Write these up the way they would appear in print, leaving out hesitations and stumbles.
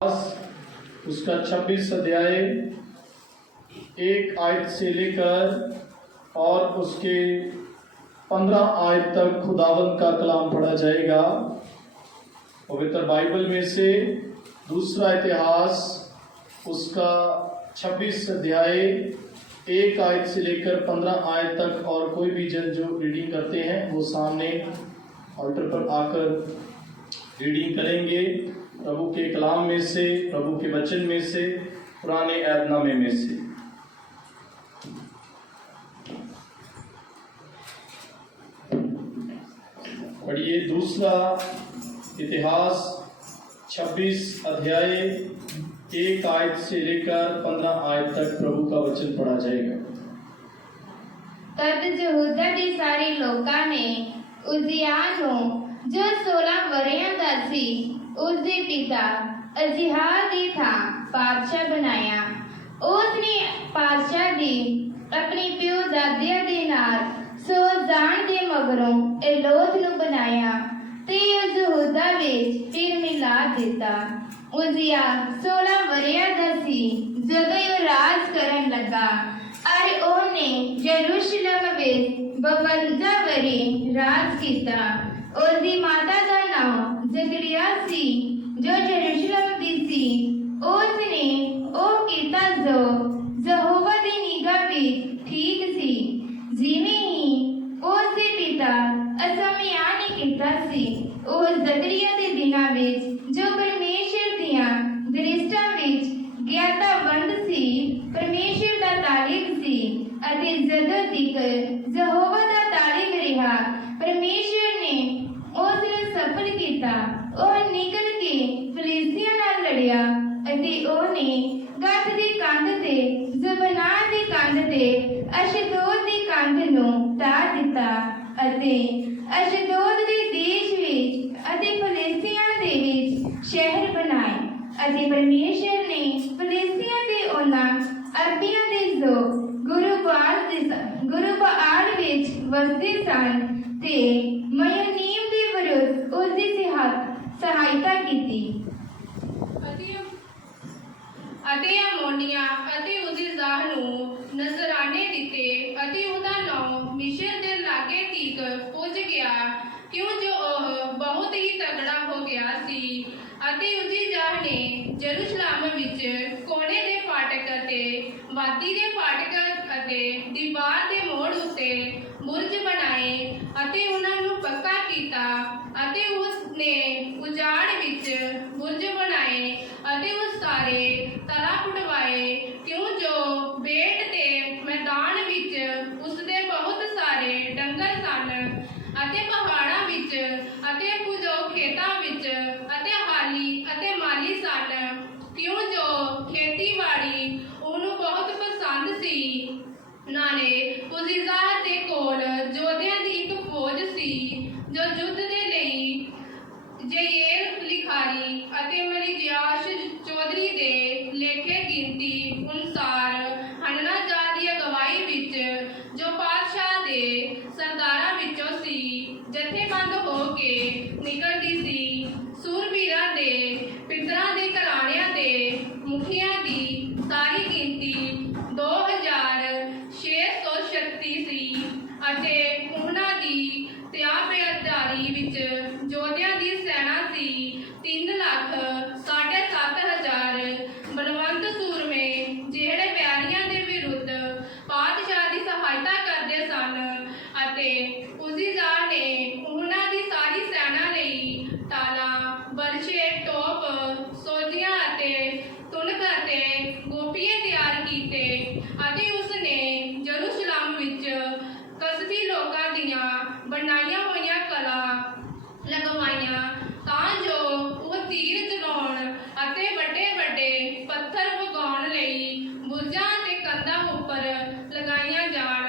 उसका 26 अध्याय 1 आयत से लेकर और उसके 15 आयत तक खुदावंद का कलाम पढ़ा जाएगा। पवित्र बाइबल में से दूसरा इतिहास उसका 26 अध्याय 1 आयत से लेकर 15 आयत तक, और कोई भी जन जो रीडिंग करते हैं वो सामने ऑल्टर पर आकर रीडिंग करेंगे प्रभु के कलाम में से, प्रभु के वचन में से, पुराने ऐतनामे में से। पढ़िए दूसरा इतिहास 26 अध्याय 1 आयत से लेकर 15 आयत तक प्रभु का वचन पढ़ा जाएगा। तद यहूदा ਦੇ ਸਾਰੇ ਲੋਕਾਂ ਨੇ ਉਜ਼ੀਆਂ ਨੂੰ जो 16 ਵਰ੍ਹਿਆਂ ਦਾ ਸੀ ਉਸ ਦੇ ਪਿਤਾ ਅਜ਼ੀਹਾ ਦੀ ਥਾਂ ਪਾਤਸ਼ਾਹ ਬਣਾਇਆ। ਉਸ ਨੇ ਪਾਤਸ਼ਾਹ ਦੀ ਆਪਣੇ ਪਿਓ ਦਾਦਿਆਂ ਦੇ ਨਾਲ ਸੋ ਜਾਣ ਦੇ ਮਗਰੋਂ ਏਲੋਦ ਨੂੰ ਬਣਾਇਆ ਤੇ ਉਸ ਯਹੂਦਾ ਵਿੱਚ ਫਿਰ ਮਿਲਾ ਦਿੱਤਾ। ਉਜ਼ੀਆ 16 ਵਰ੍ਹਿਆਂ ਦਾ ਸੀ ਜਦੋਂ ਉਹ ਰਾਜ ਕਰਨ ਲੱਗਾ और ਉਹਨੇ ਯਰੂਸ਼ਲਮ ਵਿੱਚ 52 ਵਰ੍ਹੇ ਰਾਜ ਕੀਤਾ। उसकी माता का नाम जकरिया सी जो यरूशलेम दी सी। उसने ओ कीता जो यहोवा दी निगाह विच ठीक सी, जिवें ही उसके पिता असमया ने कीता सी। उस जकरिया दे दिनां विच जो परमेश्वर दियां दृष्टां विच ज्ञातावंत सी, परमेश्वर दा तालिब सी अते जदों तक यहोवा दा तालिब रहा परमेश्वर ने ਉਸ ਨੂੰ ਸਫਲ ਕੀਤਾ। ਉਹ ਨਿਕਲ ਕੇ ਫਲਿਸਤੀਆਂ ਨਾਲ ਲੜਿਆ ਅਤੇ ਉਹਨੇ ਗਤ ਦੀ ਕੰਧ ਤੇ, ਜ਼ਬਨਾਨ ਦੀ ਕੰਧ ਤੇ, ਅਸ਼ਦੋਦ ਦੀ ਕੰਧ ਨੂੰ ਢਾ ਦਿੱਤਾ ਅਤੇ ਅਸ਼ਦੋਦ ਦੇ ਦੇਸ਼ ਵਿੱਚ ਅਤੇ ਫਲਿਸਤੀਆਂ ਦੇ ਵਿੱਚ ਸ਼ਹਿਰ ਬਣਾਏ। ਅਤੇ ਪਰਮੇਸ਼ਰ ਨੇ ਫਲਿਸਤੀਆਂ ਤੇ ਉਹਨਾਂ ਅਰਬੀਆਂ ਦੇ ਜੋ ਗੁਰੂ ਬਾਲ ਵਿੱਚ ਵਸਦੇ ਸਨ ਤੇ ਮਯਨੀਮ ਦੇ ਵਿਰੁੱਧ ਉਸਦੀ ਸਹਾਇਤਾ ਕੀਤੀ ਅਤੇ ਅਮੋਨੀਆ ਅਤੇ ਉਸਦੀ ਜ਼ਾਹ ਨੂੰ ਨਜ਼ਰਾਨੇ ਦਿੱਤੇ ਅਤੇ ਉਹਦਾ ਨਾਮ ਮਿਸ਼ਰ ਦੇ ਲਾਗੇ ਤੀਕ ਪੁੱਜ ਗਿਆ, ਕਿਉਂ ਜੋ ਉਹ ਬਹੁਤ ਹੀ ਤਗੜਾ ਹੋ ਗਿਆ ਸੀ। ਅਤੇ ਉਸਦੀ ਜ਼ਾਹ ਨੇ ਯਰੂਸ਼ਲਮ ਵਿੱਚ ਕੋਨੇ ਦੇ ਫਾਟਕ ਅਤੇ ਵਾਦੀ ਦੇ ਫਾਟਕ ਅਤੇ ਦੀਵਾਰ ਦੇ ਮੋੜ ਉੱਤੇ ਬੁਰਜ ਬਣਾਏ ਅਤੇ ਉਹਨਾਂ ਨੂੰ ਪੱਕਾ ਕੀਤਾ। ਅਤੇ ਉਸ ਨੇ ਉਜਾੜ ਵਿੱਚ ਬੁਰਜ ਬਣਾਏ ਅਤੇ ਉਸ ਸਾਰੇ ਤਰਾ ਪੁੱਟਵਾਏ, ਕਿਉਂ ਜੋ ਬੇਟ ਤੇ ਮੈਦਾਨ ਵਿੱਚ ਉਸਦੇ ਬਹੁਤ ਸਾਰੇ ਡੰਗਰ ਸਨ ਅਤੇ ਪਹਾੜਾਂ ਵਿੱਚ ਅਤੇ ਕੁਝ ਖੇਤਾਂ ਵਿੱਚ ਅਤੇ ਹਾਲੀ ਅਤੇ ਮਾਲੀ ਸਨ, ਕਿਉਂ ਜੋ ਖੇਤੀਬਾੜੀ ਉਹਨੂੰ ਬਹੁਤ ਪਸੰਦ ਸੀ। ਨਾਲੇ ਉਸਦੀ ਜ਼ਾਹਰ ਦੇ ਕੋਲ ਯੋਧਿਆਂ ਦੀ ਇੱਕ ਫੌਜ ਸੀ ਜੋ ਯੁੱਧ ਦੇ ਲਈ ਜਯੇਲ ਲਿਖਾਰੀ ਅਤੇ ਮਲੀਜਿਆਸ਼ ਚੌਧਰੀ ਦੇ ਲੇਖੇ ਗਿਣਤੀ ਅਨੁਸਾਰ ਹਨਨਾ ਜਾਤ ਦੀ ਅਗਵਾਈ ਵਿੱਚ ਜੋ ਪਾਤਸ਼ਾਹ ਦੇ ਸਰਦਾਰਾਂ ਵਿੱਚੋਂ ਸੀ ਜਥੇਬੰਦ ਹੋ ਕੇ ਨਿਕਲਦੀ ਸੀ। ਸੂਰਬੀਰਾਂ ਦੇ ਪਿਤਰਾਂ ਦੇ ਘਰਾਣਿਆਂ ਦੇ ਮੁਖੀਆਂ ਦੀ ਸਾਰੀ ਗਿਣਤੀ 2636 ਸੀ ਅਤੇ ਉਹਨਾਂ ਦੀ ਤਿਆਬੇਦਾਰੀ ਵਿੱਚ ਯੋਧਿਆਂ ਦੀ ਸੈਨਾ ਸੀ 3,07,500 ਬਲਵੰਤ ਸੂਰਮੇ ਜਿਹੜੇ ਵੈਰੀਆਂ ਦੇ ਵਿਰੁੱਧ ਪਾਤਸ਼ਾਹ ਦੀ ਸਹਾਇਤਾ ਕਰਦੇ ਸਨ। ਅਤੇ ਉਸਦੀ ਜ਼ਾਹ ਨੇ ਉਹਨਾਂ ਦੀ ਸਾਰੀ ਸੈਨਾ ਲਈ ਤਾਲਾਂ, ਬਰਛੇ, ਟੋਪ, ਸੋਝੀਆਂ ਅਤੇ ਤੁਨਕ ਅਤੇ ਗੋਪੀਏ ਤਿਆਰ ਕੀਤੇ ਅਤੇ ਉਸਨੇ ਯਰੂਸ਼ਲਮ ਵਿੱਚ ਕਸਦੀ ਲੋਕਾਂ ਦੀਆਂ ਬਣਾਈਆਂ ਹੋਈਆਂ ਕਲਾ ਲਗਵਾਈਆਂ ਤਾਂ ਜੋ ਉਹ ਤੀਰ ਚਲਾਉਣ ਅਤੇ ਵੱਡੇ ਵੱਡੇ ਪੱਥਰ ਵਗਾਉਣ ਲਈ ਬੁਰਜਾਂ ਅਤੇ ਕੰਧਾਂ ਉੱਪਰ ਲਗਾਈਆਂ ਜਾਣ।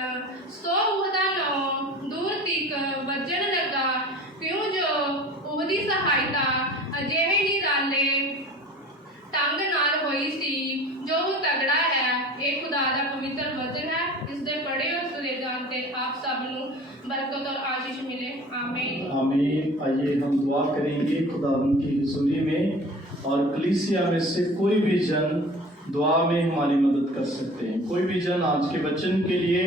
ਸੋ ਉਹਦਾ ਨਾਮ ਦੂਰ ਤੀਕ ਵੱਜਣ ਲੱਗਾ, ਕਿਉਂ ਜੋ ਉਹਦੀ ਸਹਾਇਤਾ ਅਜਿਹੇ ਨਿਰਾਲੇ ਢੰਗ ਨਾਲ ਹੋਈ ਸੀ ਜੋ ਉਹ ਤਗੜਾ ਹੈ। ਇਹ ਖੁਦਾ ਦਾ ਪਵਿੱਤਰ ਵਚਨ ਹੈ। ਇਸ ਦੇ ਪੜ੍ਹੇ और सुने जान ते आप सब ਨੂੰ बरकत और आशीष मिले। आमीन। आमीन। आइए हम दुआ करेंगे खुदावंद की हुजूरी में। और कलीसिया में से कोई भी जन दुआ में हमारी मदद कर सकते हैं। कोई भी जन आज के वचन के लिए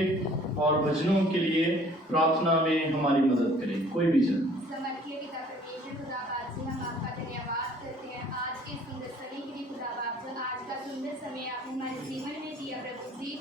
और भजनों के लिए प्रार्थना में हमारी मदद करे। कोई भी जन। समर्पीय पिता परमेश्वर खुदा बाप जी, हम आपका धन्यवाद करते हैं आज के सुंदर समय के लिए। खुदा बाप जी, आज का सुंदर समय आपने हमारे जीवन में दिया प्रभु जी।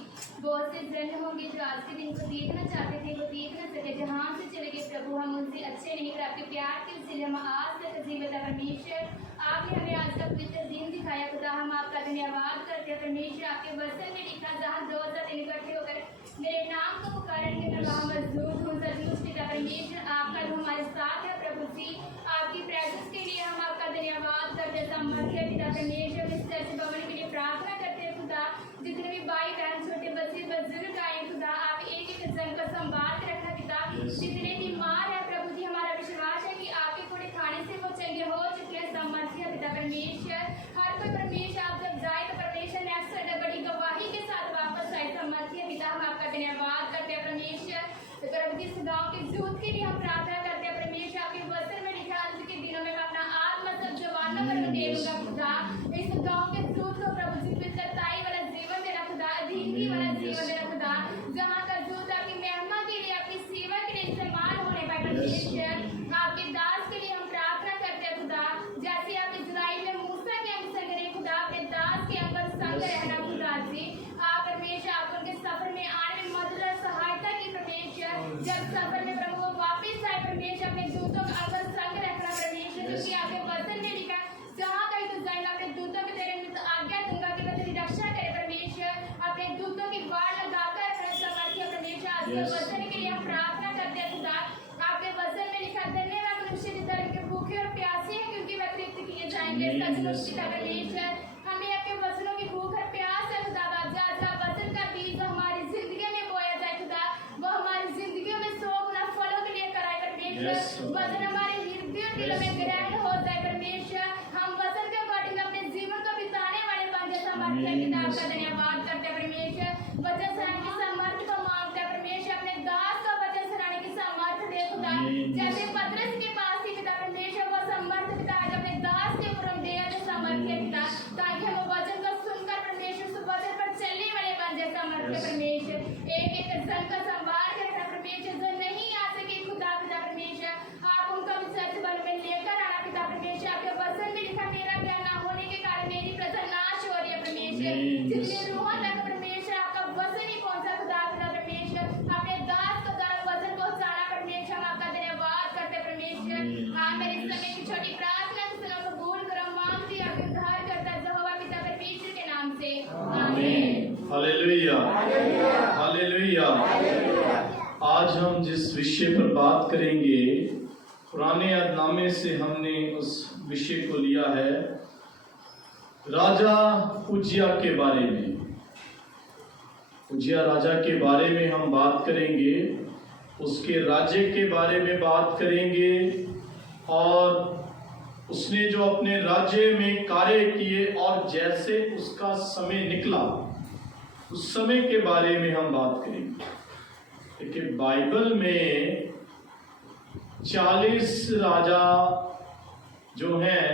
बहुत से जन होंगे जो आज के दिन को देखना चाहते थे, वो देख न सके, जहाँ से चले गए प्रभु। हम उनसे अच्छे नहीं, पर आपके प्यार के उसीलिए हम आज तक जीवित है परमेश्वर। आपने हमें आज का पवित्र दिन दिखाया खुदा, हम आपका धन्यवाद करते हैं परमेश्वर। आपके वचन में लिखा, जहाँ 2 या 3 इकट्ठे होकर मेरे नाम को पुकारेंगे मैं वहाँ मौजूद हूँ। सचमुच पिता परमेश्वर, आपका जो हमारे साथ है प्रभु जी, आपकी प्रेजेंस के लिए हम आपका धन्यवाद करते हैं। सामर्थ्य पिता परमेश्वर, इस चर्च भवन के लिए प्रार्थना करते हैं खुदा। जितने भी भाई बहन, छोटे बच्चे, बुजुर्ग आए खुदा, आप एक एक जन को संभाल के रखना पिता। जितने बीमार है प्रभु जी, हमारा विश्वास है कि आपके पूरे खाने से वो चंगे हो चुके हैं। सामर्थ्य पिता परमेश्वर, हर कोई परमेश्वर आप जब जाए तो परमेश्वर नेक्स्ट बड़ी गवाही के साथ वापस आए। सामर्थ्य पिता, हम आपका धन्यवाद करते हैं परमेश्वर। प्रभु जी, इस गाँव के यूथ के लिए हम प्रार्थना करते हैं परमेश्वर। आपके वचन में लिखा, आज के दिनों में मैं अपना आत्मा सब जवानों पर दे दूंगा खुदा। इस गाँव के यूथ को प्रभु जी पवित्रताई वाला जीवन देना खुदा, अधीनगी वाला जीवन देना खुदा, जहाँ का यूथ आपकी महिमा के लिए, आपकी सेवा के लिए इस्तेमाल होने पाए परमेश्वर। आपके दास के लिए हम प्रार्थना करते हैं खुदा, जैसे आप इजराइल में मूसा के अंग संग रहे खुदा, अपने दास के अंग संग रहना खुदा जी। आप परमेश्वर, आप उनके सफर में आने में मदद और सहायता की परमेश्वर। जब सफर में प्रभु वो वापिस आए परमेश्वर, अपने दूतों का अंग संग रखना परमेश्वर, क्योंकि आपके वचन में लिखा, जहाँ कहीं तो जाएगा अपने दूतों के तेरे में आज्ञा दूंगा कि वह तेरी रक्षा करे परमेश्वर। अपने दूतों की बाढ़ लगाकर समर्थ्य परमेश्वर, आज के वचन के लिए हम प्रार्थना करते हैं खुदा। आपके वचन में लिखा, धन्यवाद मनुष्य धर्म के भूखे और प्यासे हैं, क्योंकि वे तृप्त किए जाएंगे। सचमुच पिता परमेश्वर, हमें आपके वचनों की भूख और प्यास है खुदा बाप। जहाँ वचन का बीज हमारी जिंदगी में बोया जाए खुदा, वो हमारी जिंदगी में 100 गुना फलों के लिए कराए परमेश्वर। वचन हमारे हृदय और दिलों में ग्रहण हो जाए परमेश्वर। हम वचन के अकॉर्डिंग अपने जीवन को बिताने वाले बन जाए। सामर्थ्य पिता, आपका धन्यवाद करते हैं परमेश्वर। वचन सुनाने की सामर्थ्य को मांगते हैं परमेश्वर। अपने दास को वचन सुनाने की सामर्थ्य दे खुदा, जैसे पतरस के पास थी पिता परमेश्वर, वो सामर्थ्य पिता आज अपने दास के ऊपर हम दे दे सामर्थ्य पिता, ताकि हम वचन को सुनकर परमेश्वर उस वचन पर चलने वाले बन जाए। सामर्थ्य परमेश्वर, एक एक जन का संभाल कर रखना परमेश्वर, जो नहीं आ सके खुदा पिता परमेश्वर, आप उनको भी सच बल में लेकर आना पिता परमेश्वर। आपके वचन में लिखा, मेरा ज्ञान न होने के कारण मेरी प्रजा नाश हो रही है परमेश्वर। जितने रूहों तक परमेश्वर आपका वचन ही पहुंचा खुदा पिता परमेश्वर, अपने दास को द्वारा वचन पहुंचाना परमेश्वर, हम आपका धन्यवाद करते हैं परमेश्वर। हाँ, मेरे समय की छोटी प्रार्थना को सुनो, कबूल करो, मांगती हूँ, आपके उद्धार करता यहोवा पिता परमेश्वर के नाम से, आमीन। Hallelujah, hallelujah. आज हम जिस विषय पर बात करेंगे, पुराने यादनामे से हमने उस विषय को लिया है, राजा उज्जिया के बारे में। उज्जिया राजा के बारे में हम बात करेंगे, उसके राज्य के बारे में बात करेंगे, और उसने जो अपने राज्य में कार्य किए और जैसे उसका समय निकला, उस समय के बारे में हम बात करेंगे। देखिए, बाइबल में 40 राजा जो हैं,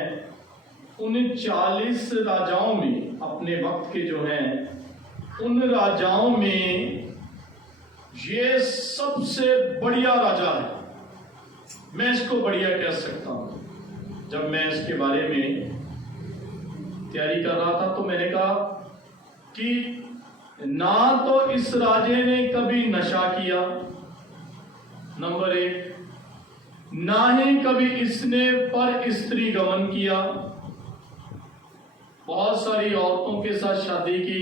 उन 40 राजाओं में, अपने वक्त के जो हैं, उन राजाओं में ये सबसे बढ़िया राजा है। मैं इसको बढ़िया कह सकता हूं। जब मैं इसके बारे में तैयारी कर रहा था तो मैंने कहा कि ना तो इस राजे ने कभी नशा किया, नंबर 1, ना ही कभी इसने पर स्त्री गमन किया, बहुत सारी औरतों के साथ शादी की।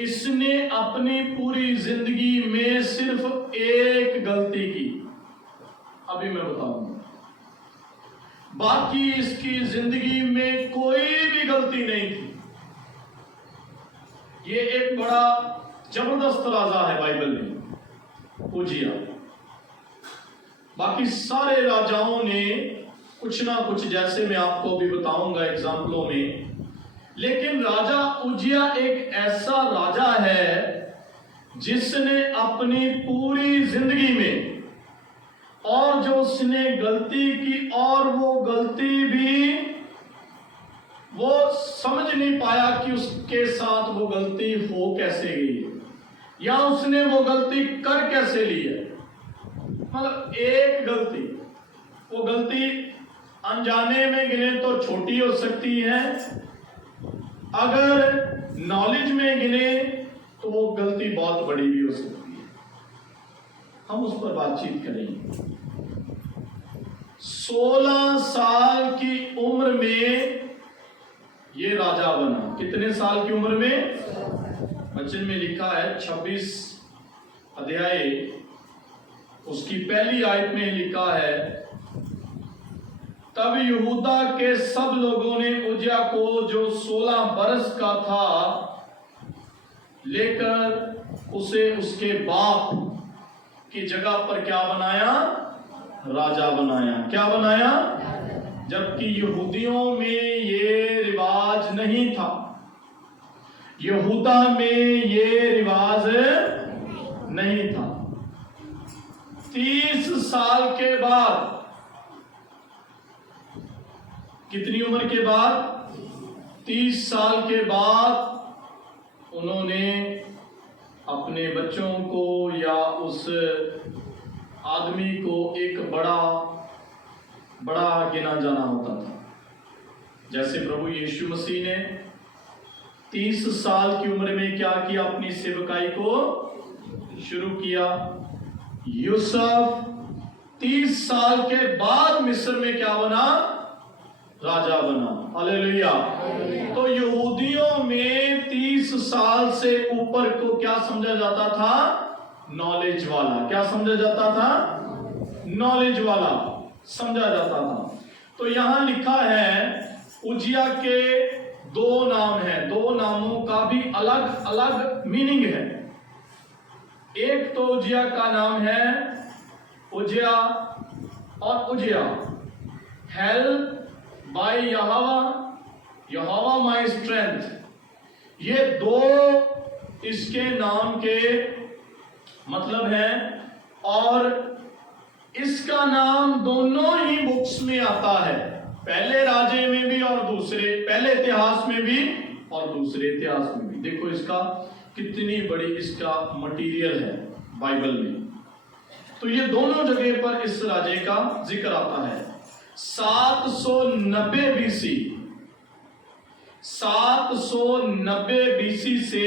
इसने अपनी पूरी जिंदगी में सिर्फ एक गलती की, अभी मैं बताऊंगा। बाकी इसकी जिंदगी में कोई भी गलती नहीं थी। ये एक बड़ा जबरदस्त राजा है बाइबल में, उज्जिया। बाकी सारे राजाओं ने कुछ ना कुछ, जैसे मैं आपको भी बताऊंगा एग्जाम्पलों में, लेकिन राजा उज्जिया एक ऐसा राजा है जिसने अपनी पूरी जिंदगी में, और जो उसने गलती की, और वो गलती भी वो समझ नहीं पाया कि उसके साथ वो गलती हो कैसे गई है, या उसने वो गलती कर कैसे ली है। मतलब एक गलती, वो गलती अनजाने में गिने तो छोटी हो सकती है, अगर नॉलेज में गिने तो वो गलती बहुत बड़ी भी हो सकती है। हम उस पर बातचीत करेंगे। 16 साल की उम्र में ये राजा बना। कितने साल की उम्र में? वचन में लिखा है 26 अध्याय उसकी पहली आयत में लिखा है, तब यहूदा के सब लोगों ने उज्जियाह को जो 16 बरस का था लेकर उसे उसके बाप की जगह पर क्या बनाया? राजा बनाया। क्या बनाया? जबकि यहूदियों में ये रिवाज नहीं था, यहूदा में ये रिवाज नहीं था। 30 साल के बाद, कितनी उम्र के बाद? 30 साल के बाद उन्होंने अपने बच्चों को या उस आदमी को एक बड़ा गिना जाना होता था। जैसे प्रभु यीशु मसीह ने 30 साल की उम्र में क्या किया? अपनी सेवकाई को शुरू किया। यूसुफ 30 साल के बाद मिस्र में क्या बना? राजा बना। हालेलुया। तो यहूदियों में 30 साल से ऊपर को क्या समझा जाता था? नॉलेज वाला। क्या समझा जाता था? नॉलेज वाला समझा जाता था। तो यहां लिखा है उज्जियाह के 2 नाम हैं, 2 नामों का भी अलग अलग मीनिंग है। एक तो उज्जियाह का नाम है उज्जियाह और Uzziah, help by Jehovah my strength. ये 2 इसके नाम के मतलब है, और इसका नाम दोनों ही बुक्स में आता है, पहले राजे में भी और दूसरे, पहले इतिहास में भी और दूसरे इतिहास में भी। देखो इसका कितनी बड़ी इसका मटेरियल है बाइबल में। तो ये दोनों जगह पर इस राजे का जिक्र आता है। 790 बीसी, 790 बीसी से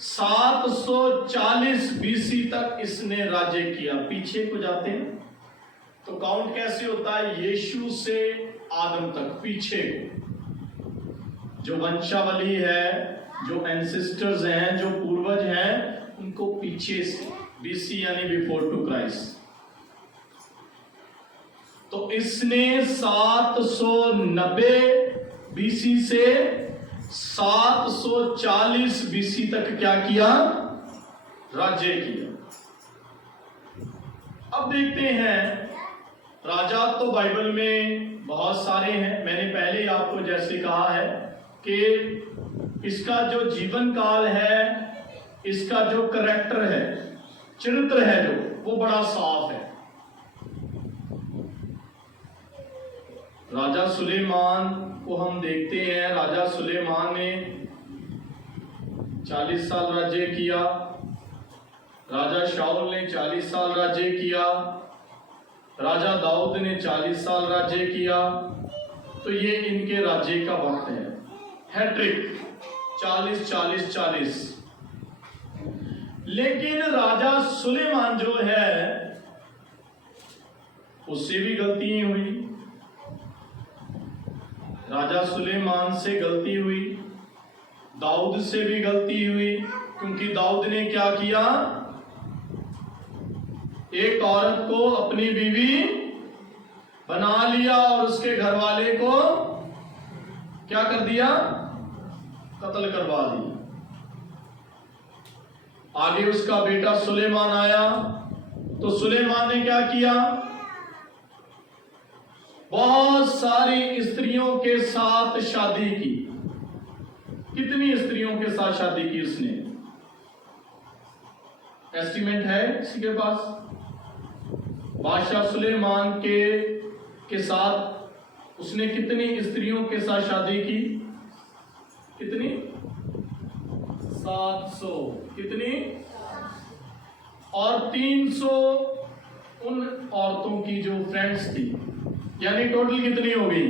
740 बीसी तक इसने राज्य किया। पीछे को जाते हैं तो काउंट कैसे होता है? यीशु से आदम तक, पीछे जो वंशावली है, जो एंसेस्टर्स हैं, जो पूर्वज हैं, उनको पीछे से, बीसी यानी बिफोर टू क्राइस्ट। तो इसने 790 बीसी से 740 बीसी तक क्या किया? राज्य किया। अब देखते हैं, राजा तो बाइबल में बहुत सारे हैं। मैंने पहले ही आपको जैसे कहा है कि इसका जो जीवन काल है, इसका जो करैक्टर है, चरित्र है, जो वो बड़ा साफ है। राजा सुलेमान को हम देखते हैं। राजा सुलेमान ने 40 साल राज्य किया। राजा शाऊल ने 40 साल राज्य किया। राजा दाऊद ने 40 साल राज्य किया। तो ये इनके राज्य का वक्त है, हैट्रिक 40-40-40। लेकिन राजा सुलेमान जो है, उससे भी गलती हुई। राजा सुलेमान से गलती हुई, दाऊद से भी गलती हुई, क्योंकि दाऊद ने क्या किया? एक औरत को अपनी बीवी बना लिया और उसके घर वाले को क्या कर दिया? कत्ल करवा दिया। आगे उसका बेटा सुलेमान आया, तो सुलेमान ने क्या किया? बहुत सारी स्त्रियों के साथ शादी की। कितनी स्त्रियों के साथ शादी की उसने? एस्टिमेट है किसी के पास? बादशाह सुलेमान के साथ उसने कितनी स्त्रियों के साथ शादी की? कितनी? 700। कितनी? और 300 उन औरतों की जो फ्रेंड्स थी, यानी टोटल कितनी हो गई?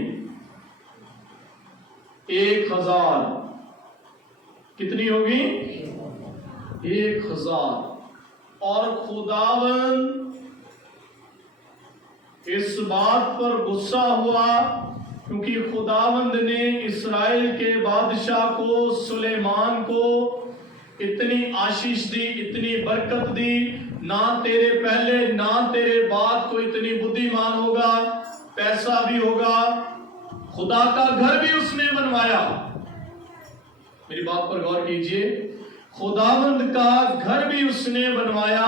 1000। कितनी होगी? 1000। और खुदावन इस बात पर गुस्सा हुआ क्योंकि खुदावंद ने इस्राएल के बादशाह को, सुलेमान को इतनी आशीष दी, इतनी बरकत दी। ना तेरे पहले ना तेरे बाद को इतनी बुद्धिमान होगा, पैसा भी होगा, खुदा का घर भी उसने बनवाया। मेरी बात पर गौर कीजिए, खुदावंद का घर भी उसने बनवाया,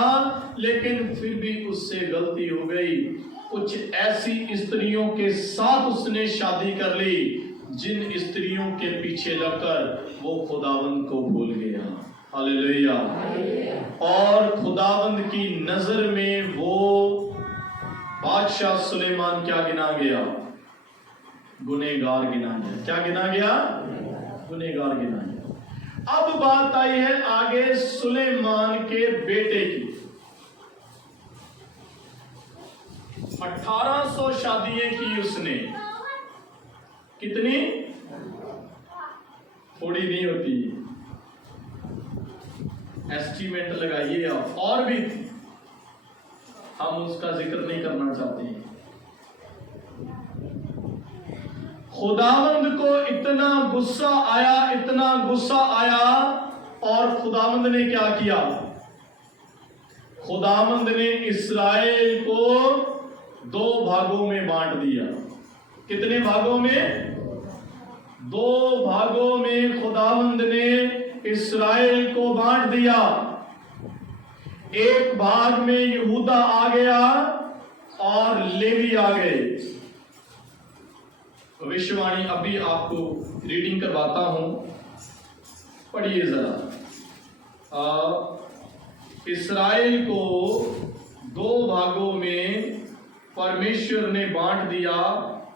लेकिन फिर भी उससे गलती हो गई। कुछ ऐसी स्त्रियों के साथ उसने शादी कर ली जिन स्त्रियों के पीछे लगकर वो खुदावंद को भूल गया। हालेलुया। और खुदावंद की नजर में वो बादशाह सुलेमान क्या गिना गया? गुनहगार गिना गया। क्या गिना गया? गुनहगार गिना गया। अब बात आई है आगे सुलेमान के बेटे की। 1800 शादियां की उसने। कितनी? थोड़ी नहीं होती, एस्टीमेट लगाइए आप। और भी हम उसका जिक्र नहीं करना चाहते हैं। खुदावंद को इतना गुस्सा आया, इतना गुस्सा आया, और खुदावंद ने क्या किया? खुदावंद ने इस्राएल को 2 भागों में बांट दिया। कितने भागों में? 2 भागों में खुदावंद ने इस्राएल को बांट दिया। एक भाग में यहूदा आ गया और लेवी आ गए। भविष्यवाणी अभी आपको रीडिंग करवाता हूं, पढ़िए जरा। इस्राएल को 2 भागों में परमेश्वर ने बांट दिया।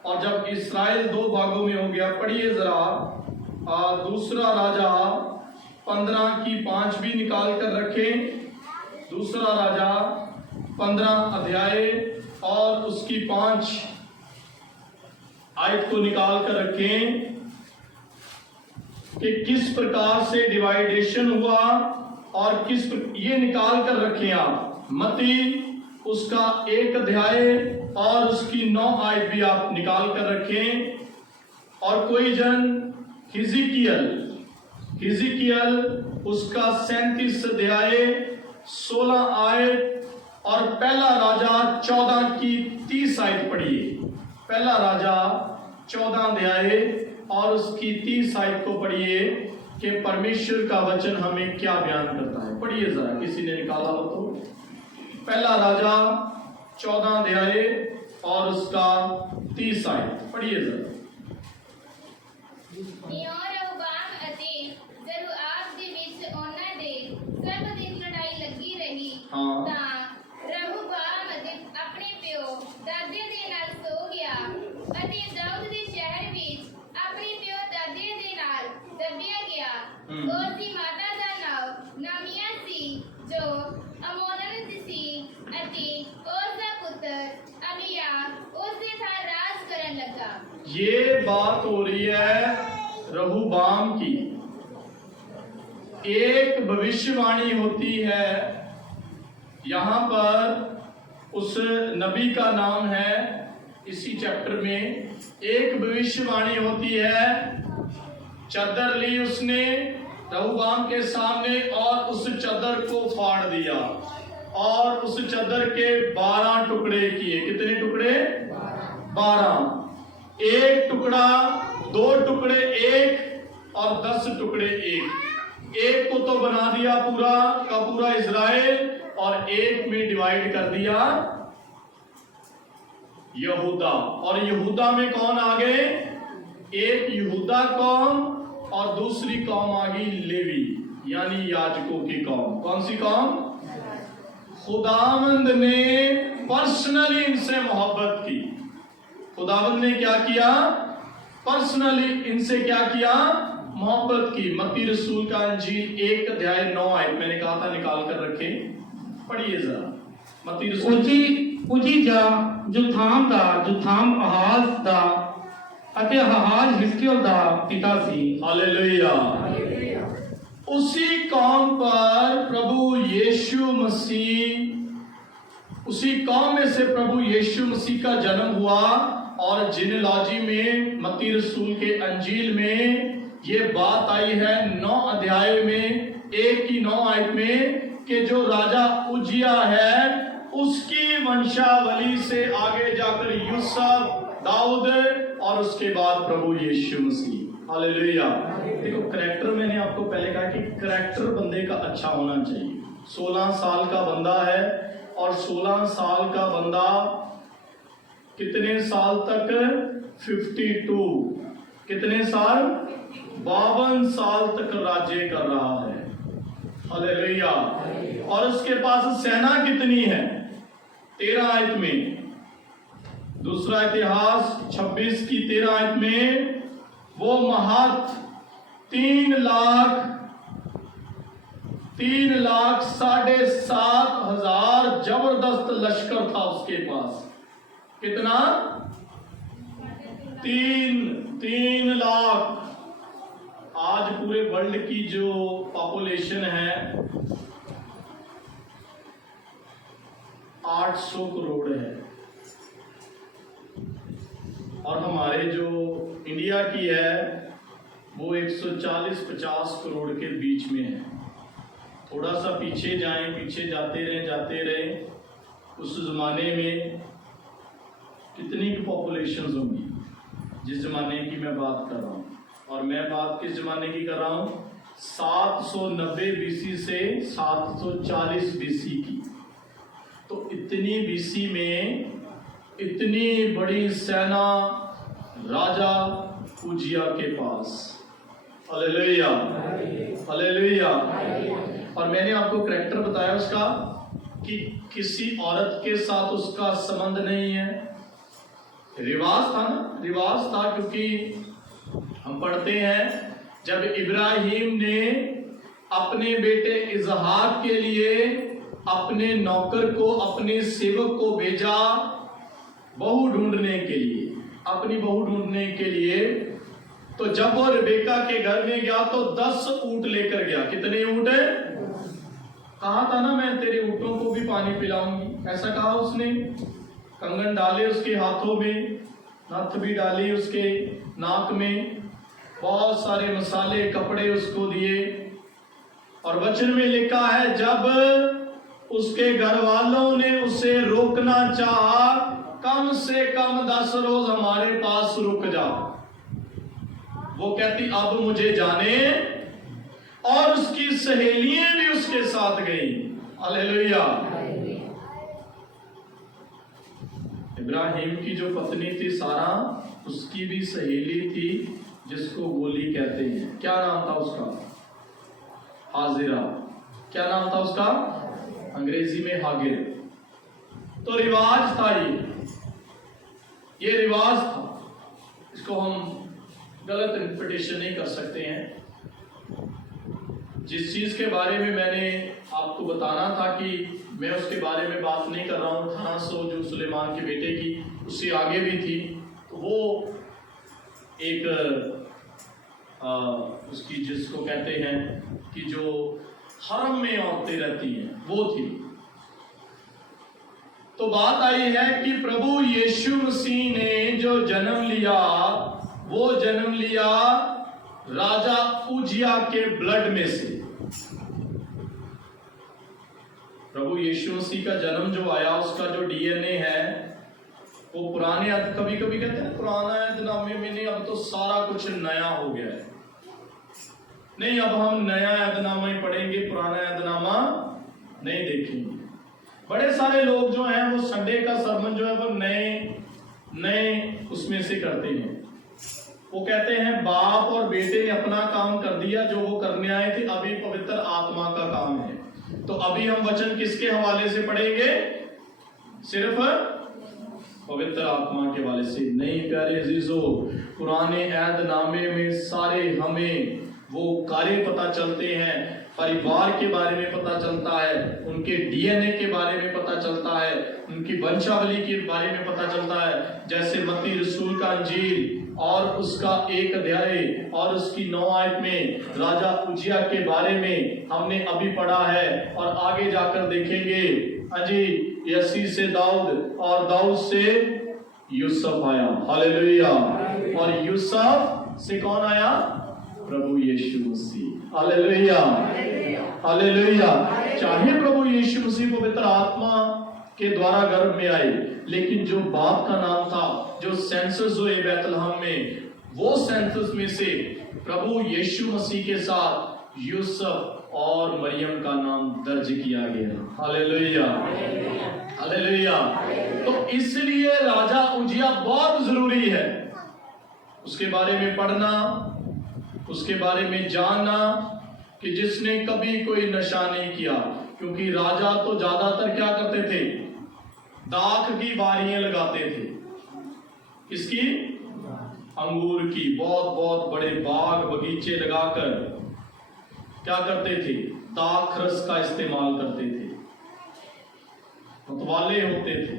और जब इस्राएल 2 भागों में हो गया, पढ़िए जरा दूसरा राजा 15 की 5 भी निकाल कर रखें। दूसरा राजा 15 अध्याय और उसकी 5 आयत को निकाल कर रखें कि किस प्रकार से डिवाइडेशन हुआ और ये निकाल कर रखें आप। मत्ती उसका 1 अध्याय और उसकी 9 आयत भी आप निकाल कर रखें। और कोई जन हिजकियल उसका 37 अध्याय 16 आयत और पहला राजा 14 की 30 आयत पढ़िए। पहला राजा 14 अध्याय और उसकी 30 आयत को पढ़िए कि परमेश्वर का वचन हमें क्या बयान करता है। पढ़िए जरा, किसी ने निकाला हो तो। पहला राजा 14 अध्याय और उसका 30 आयत पढ़िए जरा। ये बात हो रही है रहूबाम की। एक भविष्यवाणी होती है यहां पर, उस नबी का नाम है इसी चैप्टर में। एक भविष्यवाणी होती है, चादर ली उसने रहूबाम के सामने और उस चादर को फाड़ दिया और उस चादर के 12 टुकड़े किए। कितने टुकड़े? 12। एक टुकड़ा, 2 टुकड़े 1 और 10 टुकड़े 1। एक को तो बना दिया पूरा का पूरा इजराइल, और एक में डिवाइड कर दिया यहूदा। और यहूदा में कौन आ गए? एक यहूदा कौम और दूसरी कौम आ गई लेवी, यानी याजकों की कौम। कौन सी कौम? खुदावंद ने पर्सनली इनसे मोहब्बत की। खुदावंद ने क्या किया? पर्सनली इनसे क्या किया? मोहब्बत की। मत्ती रसूल का अंजील 1 अध्याय 9 आयत मैंने कहा था निकाल कर रखे, पढ़िए जरा। मत्ती रसूल उजीजा जुथाम आहाज दा अते आहाज हिस्कियल दा पिता सी। हालेलुया। उसी कौम पर प्रभु यीशु मसीह, उसी कौम में से प्रभु यीशु मसीह का जन्म हुआ। और जिनेलॉजी में मत्ती रसूल के अंजील में ये बात आई है 9 अध्याय में 1 की 9 आयत में कि जो राजा उजिया है उसकी वंशावली से आगे जाकर यूसुफ, दाऊद और उसके बाद प्रभु यीशु मसीह। हालेलुया। देखो करैक्टर, मैंने आपको पहले कहा कि करैक्टर बंदे का अच्छा होना चाहिए। 16 साल का बंदा है और 16 साल का बंदा कितने साल तक? 52, कितने साल? 52 साल तक राज्य कर रहा है। हालेलुया। और उसके पास सेना कितनी है? 13 आयत में, दूसरा इतिहास 26 की 13 आयत में, वो महत 3 लाख 7,500 जबरदस्त लश्कर था उसके पास। कितना? 3 लाख। आज पूरे वर्ल्ड की जो पॉपुलेशन है 800 करोड़ है, और हमारे जो इंडिया की है वो 140-50 करोड़ के बीच में है। थोड़ा सा पीछे जाएं, पीछे जाते रहे, उस जमाने में कितनी पॉपुलेशन होंगी जिस जमाने की मैं बात कर रहा हूं। और मैं बात किस जमाने की कर रहा हूं? 790 बीसी से 740 बीसी की। तो इतनी बीसी में इतनी बड़ी सेना राजा उजिया के पास। Hallelujah, hallelujah. और मैंने आपको करैक्टर बताया उसका कि किसी औरत के साथ उसका संबंध नहीं है। रिवाज था ना, रिवाज था, क्योंकि हम पढ़ते हैं जब इब्राहिम ने अपने बेटे इजहाक के लिए अपने नौकर को, अपने सेवक को भेजा बहू ढूंढने के लिए, अपनी बहू ढूंढने के लिए, तो जब वो रिबेका के घर में गया तो 10 ऊंट लेकर गया। कितने ऊंट? कहा था ना मैं तेरे ऊंटों को भी पानी पिलाऊंगी, ऐसा कहा उसने। कंगन डाले उसके हाथों में, नथ भी डाली उसके नाक में, बहुत सारे मसाले कपड़े उसको दिए। और वचन में लिखा है जब उसके घर वालों ने उसे रोकना चाहा, कम से कम 10 रोज हमारे पास रुक जा, वो कहती अब मुझे जाने। और उसकी सहेलियां भी उसके साथ गई। हालेलुया। इब्राहिम की जो पत्नी थी सारा, उसकी भी सहेली थी जिसको गोली कहते हैं। क्या नाम था उसका? हाजिरा। क्या नाम था उसका? अंग्रेजी में हागिर। तो रिवाज था ये रिवाज था, इसको हम गलत इंटरप्रिटेशन नहीं कर सकते हैं। जिस चीज के बारे में मैंने आपको बताना था कि मैं उसके बारे में बात नहीं कर रहा हूँ, 1800 जो सुलेमान के बेटे की, उससे आगे भी थी, तो वो एक उसकी जिसको कहते हैं कि जो हरम में औरतें रहती हैं, वो थी। तो बात आई है कि प्रभु यीशु मसीह ने जो जन्म लिया, वो जन्म लिया राजा उजिया के ब्लड में से। प्रभु यीशु मसीह का जन्म जो आया, उसका जो डीएनए है वो पुराने, कभी कभी कहते हैं पुराना ऐतनामे में नहीं, अब तो सारा कुछ नया हो गया है। नहीं, अब हम नया ऐतनामा ही पढ़ेंगे, पुराना ऐतनामा नहीं देखेंगे। बड़े सारे लोग जो हैं वो संडे का सरमन जो है वो नए उसमें से करते हैं। वो कहते हैं बाप और बेटे ने अपना काम कर दिया जो वो करने आए थे, अभी पवित्र आत्मा का काम है। तो अभी हम वचन किसके हवाले से पढ़ेंगे? सिर्फ पवित्र आत्मा के हवाले से। नहीं प्यारे अजीजों, पुराने ऐतनामे में सारे हमें वो कार्य पता चलते हैं, परिवार के बारे में पता चलता है, उनके डीएनए के बारे में पता चलता है, उनकी वंशावली के बारे में पता चलता है। जैसे मत्ती रसूल का अंजील और उसका 1 अध्याय और उसकी 9 आयत में राजा उजिया के बारे में हमने अभी पढ़ा है और आगे जाकर देखेंगे। अजी यसी से दाऊद और दाऊद से यूसुफ आया, हालेलुया। और यूसुफ से कौन आया? प्रभु यीशु मसीह, हालेलुया, हालेलुया। चाहे प्रभु यीशु मसीह पवित्र आत्मा के द्वारा गर्भ में आए, लेकिन जो बाप का नाम था, जो सेंसस हुए बैतलहम में, वो सेंसस में से प्रभु यीशु मसीह के साथ यूसुफ और मरियम का नाम दर्ज किया गया, हालेलुया, हालेलुया। तो इसलिए राजा उजिया बहुत जरूरी है, उसके बारे में पढ़ना, उसके बारे में जानना कि जिसने कभी कोई नशा नहीं किया। क्योंकि राजा तो ज्यादातर क्या करते थे? दाख की बारियां लगाते थे। किसकी? अंगूर की। बहुत बहुत बड़े बाग बगीचे लगाकर क्या करते थे? दाख रस का इस्तेमाल करते थे, मतवाले होते थे।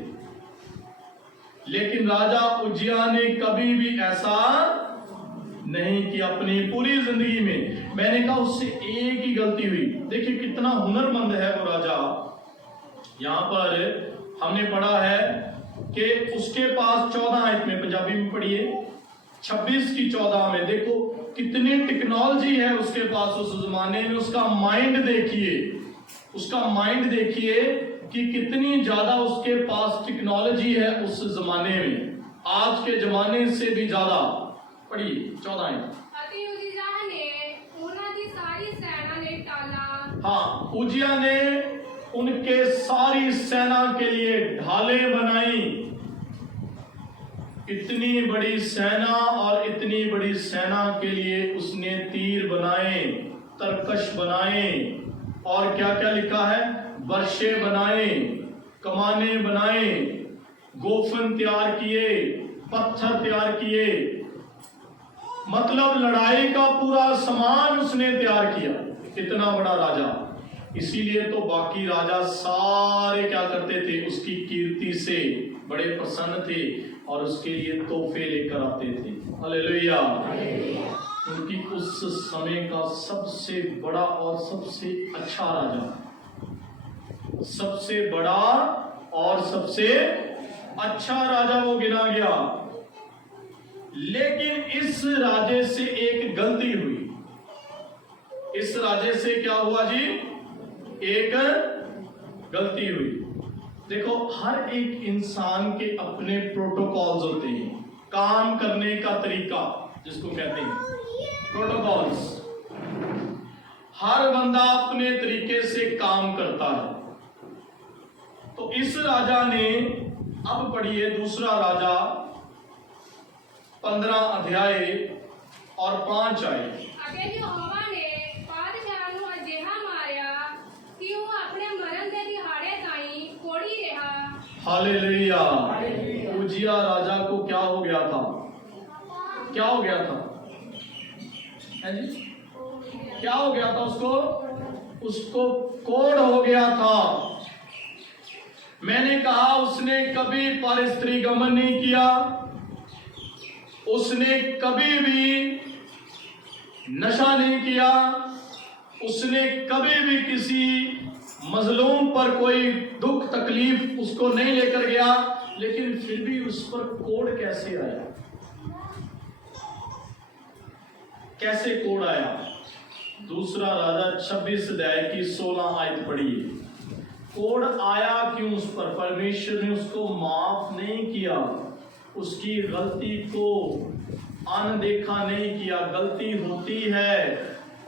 लेकिन राजा उजिया ने कभी भी ऐसा नहीं किया अपनी पूरी जिंदगी में। मैंने कहा उससे एक ही गलती हुई। देखिए कितना हुनरमंद है वो राजा। यहां पर हमने पढ़ा है कि उसके पास 14 आयत में, पंजाबी में पढ़िए, 26 की 14 में, देखो कितनी टेक्नोलॉजी है उसके पास उस जमाने में। उसका माइंड देखिए, उसका माइंड देखिए कि कितनी ज्यादा उसके पास टेक्नोलॉजी है उस जमाने में, आज के जमाने से भी ज्यादा। पढ़िए 14 आयत। ਅਤੇ ਉਜੀਆ ਨੇ ਉਹਨਾਂ ਦੀ ਸਾਰੀ ਸੈਨਾ ਨੇ ਟਾਲਾ हाँ, उजिया ने उनके सारी सेना के लिए ढाले बनाई। इतनी बड़ी सेना और इतनी बड़ी सेना के लिए उसने तीर बनाए, तरकश बनाए, और क्या क्या लिखा है? वर्षे बनाए, कमाने बनाए, गोफन तैयार किए, पत्थर तैयार किए। मतलब लड़ाई का पूरा सामान उसने तैयार किया। इतना बड़ा राजा। इसीलिए तो बाकी राजा सारे क्या करते थे? उसकी कीर्ति से बड़े प्रसन्न थे और उसके लिए तोहफे लेकर आते थे, हालेलुया। उनकी उस समय का सबसे बड़ा और सबसे अच्छा राजा, सबसे बड़ा और सबसे अच्छा राजा वो गिना गया। लेकिन इस राजे से एक गलती हुई। इस राजे से क्या हुआ जी? एक गलती हुई। देखो हर एक इंसान के अपने प्रोटोकॉल्स होते हैं, काम करने का तरीका जिसको कहते हैं प्रोटोकॉल्स। हर बंदा अपने तरीके से काम करता है। तो इस राजा ने, अब पढ़िए दूसरा राजा 15 अध्याय और 5 आए। ਅਤੇ ਯਹੋਵਾ ਨੇ ਬਾਦਸ਼ਾਹ ਨੂੰ ਅਜਿਹਾ ਮਾਰਿਆ ਕਿ ਉਹ ਆਪਣੇ ਮਰਨ ਦੇ ਦਿਹਾੜੇ ਤਾਈਂ ਕੋੜੀ ਰਿਹਾ। हालेलुया। उजिया राजा को क्या हो गया था? क्या हो गया था? है जी? क्या हो गया था उसको? उसको कोढ़ हो गया था। मैंने कहा उसने कभी परस्त्री गमन नहीं किया, उसने कभी भी नशा नहीं किया, उसने कभी भी किसी मजलूम पर कोई दुख तकलीफ उसको नहीं लेकर गया। लेकिन फिर भी उस पर कोढ़ कैसे आया? कैसे कोढ़ आया? दूसरा राजा 26 अध्याय की 16 आयत पढ़िए। कोढ़ आया क्यों उस पर? परमेश्वर ने उसको माफ नहीं किया, उसकी गलती को अनदेखा नहीं किया। गलती होती है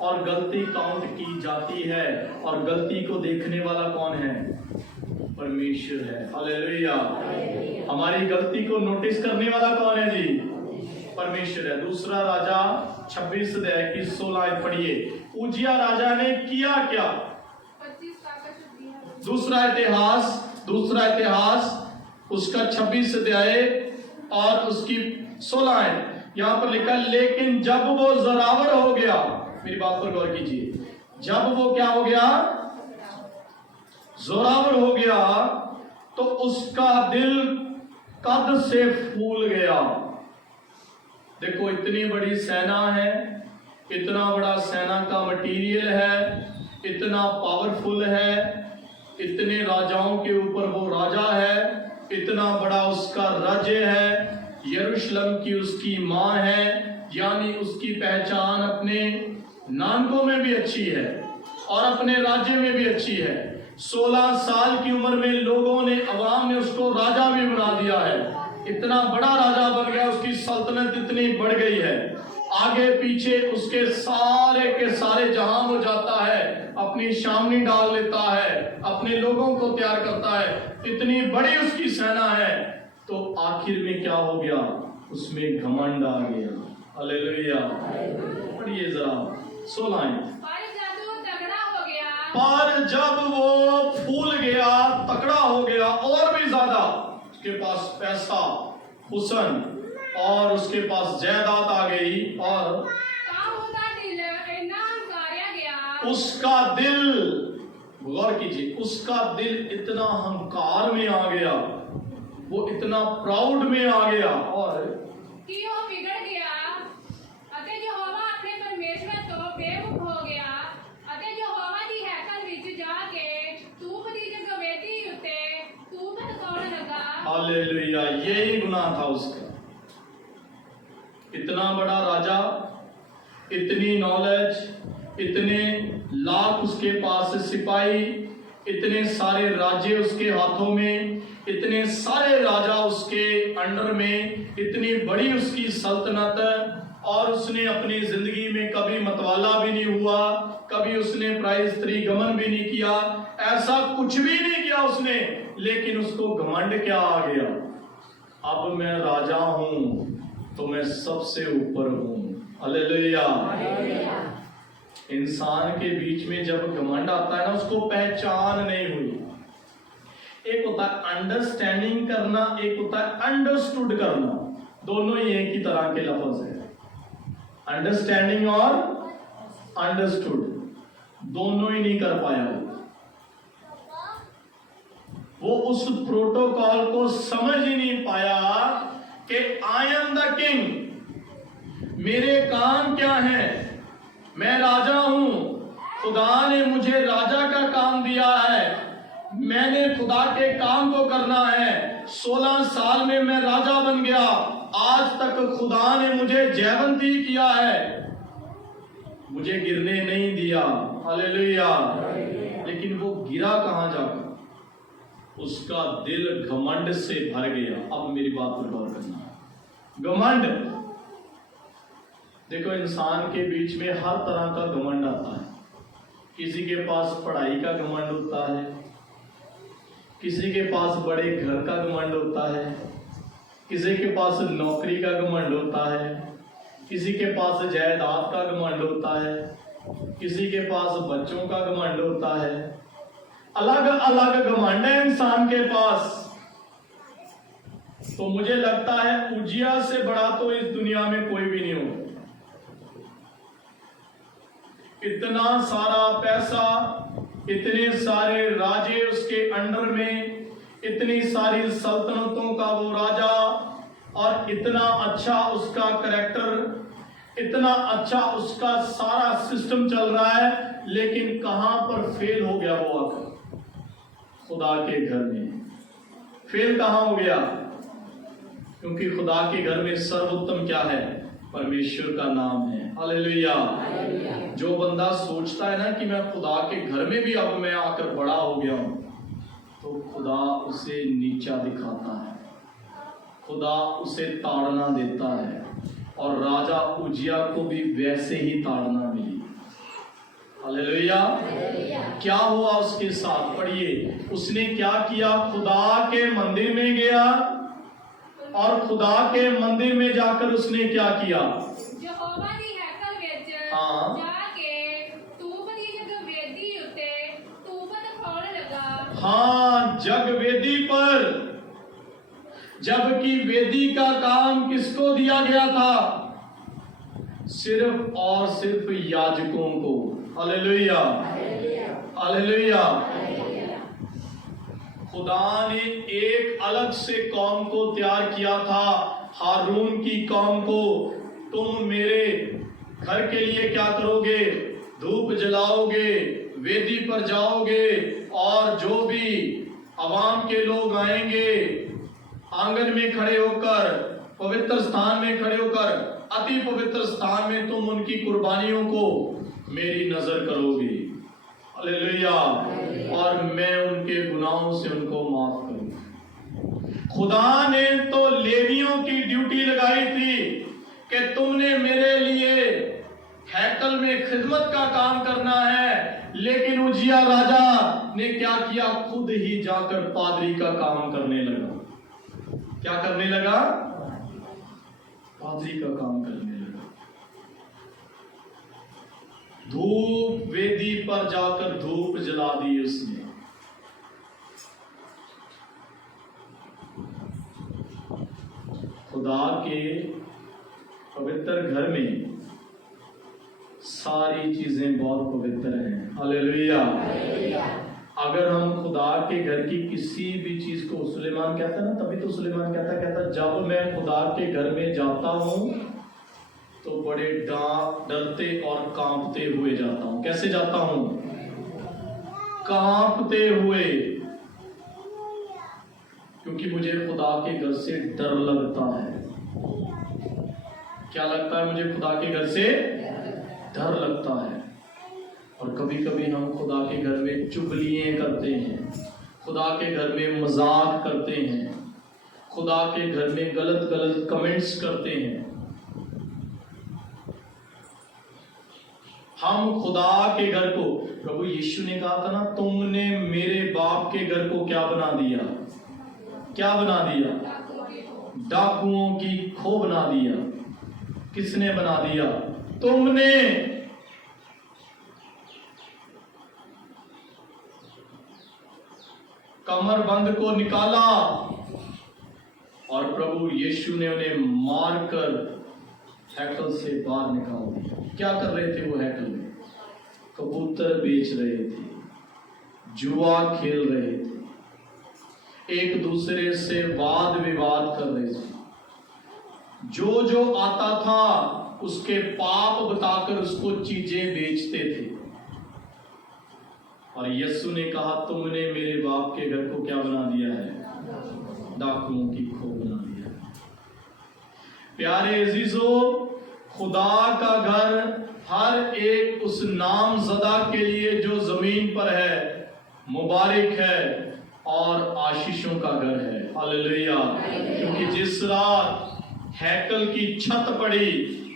और गलती काउंट की जाती है, और गलती को देखने वाला कौन है? परमेश्वर है, हालेलुया। हमारी गलती को नोटिस करने वाला कौन है जी? परमेश्वर है। दूसरा राजा 26 अध्याय की 16 आयत पढ़िए। उजिया राजा ने किया क्या? 25 ताकत शुद्धि। दूसरा इतिहास उसका 26 अध्याय और उसकी 16 आयत। यहां पर लिखा, लेकिन जब वो जरावर हो गया, मेरी बात पर गौर कीजिए, जब वो क्या हो गया, जोरावर हो गया, तो उसका दिल कद से फूल गया। देखो इतनी बड़ी सेना है, इतना बड़ा सेना का मटेरियल है, इतना पावरफुल है, इतने राजाओं के ऊपर वो राजा है, इतना बड़ा उसका राज्य है, यरूशलेम की उसकी मां है, यानी उसकी पहचान अपने नानकों में भी अच्छी है और अपने राज्य में भी अच्छी है। 16 साल की उम्र में लोगों ने, अवाम ने उसको राजा भी बना दिया है, इतना बड़ा राजा बन गया, उसकी सल्तनत इतनी बढ़ गई है, आगे पीछे उसके सारे के सारे जहां वो जाता है अपनी शामनी डाल लेता है, अपने लोगों को तैयार करता है, इतनी बड़ी उसकी सेना है। तो आखिर में क्या हो गया, उसमें घमंड आ गया। हालेलुया, पढ़िए जरा 16 पर जब वो फूल गया, तकड़ा हो गया, और भी ज्यादा उसके पास पैसा, हुस्न और उसके पास जायदाद आ गई, और उसका दिल, गौर कीजिए, उसका दिल इतना अहंकार में आ गया, वो इतना प्राउड में आ गया, और कि वो बिगड़ गया ਅਤੇ ਯਹੋਵਾ ਆਪਣੇ ਪਰਮੇਸ਼ਵਰ ਤੋਂ ਬੇਮੁਖ ਹੋ ਗਿਆ ਅਤੇ ਯਹੋਵਾ ਦੀ ਹੈਕਲ ਵਿੱਚ ਜਾ ਕੇ ਧੂਪ ਦੀ ਜਗਵੇਦੀ ਉੱਤੇ ਧੂਪ ਤਕਾਉਣ ਲੱਗਾ। हालेलुया, यही गुनाह था उसका। इतना बड़ा राजा, इतनी नॉलेज, इतने लाख उसके पास सिपाही, इतने सारे राज्य उसके हाथों में, इतने सारे राजा उसके अंडर में, इतनी बड़ी उसकी सल्तनत, और उसने अपनी जिंदगी में कभी मतवाला भी नहीं हुआ, कभी उसने प्राय स्त्री गमन भी नहीं किया, ऐसा कुछ भी नहीं किया उसने, लेकिन उसको घमंड क्या आ गया, अब मैं राजा हूं तो मैं सबसे ऊपर हूं। हालेलुया। इंसान के बीच में जब घमंड आता है ना, उसको पहचान नहीं हुई। एक होता है अंडरस्टैंडिंग करना, एक होता है अंडरस्टूड करना, दोनों ही एक ही तरह के लफ्ज है। अंडरस्टैंडिंग और अंडरस्टूड दोनों ही नहीं कर पाया वो उस प्रोटोकॉल को समझ ही नहीं पाया कि आई एम द किंग, मेरे काम क्या है, मैं राजा हूं, खुदा ने मुझे राजा का काम दिया है, मैंने खुदा के काम को करना है। 16 साल में मैं राजा बन गया, आज तक खुदा ने मुझे जयवंती किया है, मुझे गिरने नहीं दिया। हालेलुया। लेकिन वो गिरा कहां जाकर, उसका दिल घमंड से भर गया। अब मेरी बात पर गौर करना, घमंड, देखो इंसान के बीच में हर तरह का घमंड आता है। किसी के पास पढ़ाई का घमंड होता है, किसी के पास बड़े घर का घमंड होता है, किसी के पास नौकरी का घमंड होता है, किसी के पास जायदाद का घमंड होता है, किसी के पास बच्चों का घमंड होता है, अलग अलग घमंड है इंसान के पास। तो मुझे लगता है उजिया से बड़ा तो इस दुनिया में कोई भी नहीं हो। इतना सारा पैसा, इतने सारे राजे उसके अंडर में, इतनी सारी सल्तनतों का वो राजा, और इतना अच्छा उसका करैक्टर, इतना अच्छा उसका सारा सिस्टम चल रहा है, लेकिन कहां पर फेल हो गया वो आकर, खुदा के घर में फेल कहां हो गया, क्योंकि खुदा के घर में सर्वोत्तम क्या है, परमेश्वर का नाम है। हालेलुया। जो बंदा सोचता है ना कि मैं खुदा के घर में भी अब मैं आकर बड़ा हो गया हूं, तो खुदा उसे नीचा दिखाता है, खुदा उसे ताड़ना देता है, और राजा उजिया को भी वैसे ही ताड़ना मिली। हालेलुया। क्या हुआ उसके साथ, पढ़िए, उसने क्या किया, खुदा के मंदिर में गया, और खुदा के मंदिर में जाकर उसने क्या किया, यहोवा दी हैकल विच हाँ। जाके धूप दी जगवेदी उत्ते धूप तकाउण लगा। हाँ, जग वेदी पर, जबकि वेदी का काम किसको दिया गया था, सिर्फ और सिर्फ याजकों को। Hallelujah, hallelujah. खुदा ने एक अलग से कौम को तैयार किया था, हारून की कौम को। तुम मेरे घर के लिए क्या करोगे? धूप जलाओगे, वेदी पर जाओगे, और जो भी अवाम के लोग आएंगे आंगन में खड़े होकर, पवित्र स्थान में खड़े होकर, अति पवित्र स्थान में तुम उनकी कुर्बानियों को मेरी नजर करोगे। हालेलुया। और मैं उनके गुनाहों से उनको माफ करूंगा। खुदा ने तो लेवियों की ड्यूटी लगाई थी कि तुमने मेरे लिए हैकल में खिदमत का काम करना है, लेकिन उजिया राजा ने क्या किया? खुद ही जाकर पादरी का काम करने लगा। क्या करने लगा? पादरी का काम करने लगा। धूप वेदी पर जाकर धूप जला दी उसने। खुदा के पवित्र घर में सारी चीजें बहुत पवित्र हैं। हालेलुया। अगर हम खुदा के घर की किसी भी चीज को, सुलेमान कहता ना, तभी तो सुलेमान कहता जब मैं खुदा के घर में जाता हूं तो बड़े डरते और कांपते हुए जाता हूं। कैसे जाता हूं? कांपते हुए, क्योंकि मुझे खुदा के घर से डर लगता है। क्या लगता है मुझे? खुदा के घर से डर लगता है। और कभी कभी हम खुदा के घर में चुगलियां करते हैं, खुदा के घर में मजाक करते हैं, खुदा के घर में गलत गलत कमेंट्स करते हैं। हम खुदा के घर को, प्रभु यीशु ने कहा था ना, तुमने मेरे बाप के घर को क्या बना दिया? क्या बना दिया? डाकुओं की खो बना दिया। किसने बना दिया? तुमने। कमरबंद को निकाला और प्रभु यीशु ने उन्हें मारकर हैकल से बाहर निकाल दिया। क्या कर रहे थे वो हैकल में? कबूतर बेच रहे थे, जुआ खेल रहे थे, एक दूसरे से वाद विवाद कर रहे थे। जो जो आता था उसके पाप बताकर उसको चीजें बेचते थे। और यीशु ने कहा, तुमने मेरे बाप के घर को क्या बना दिया है? डाकुओं की खो बना दिया है। प्यारे अजीजों, खुदा का घर हर एक उस नामज़दा के लिए जो जमीन पर है, मुबारक है और आशीषों का घर है। हालेलुया। क्योंकि जिस रात हैकल की छत पड़ी,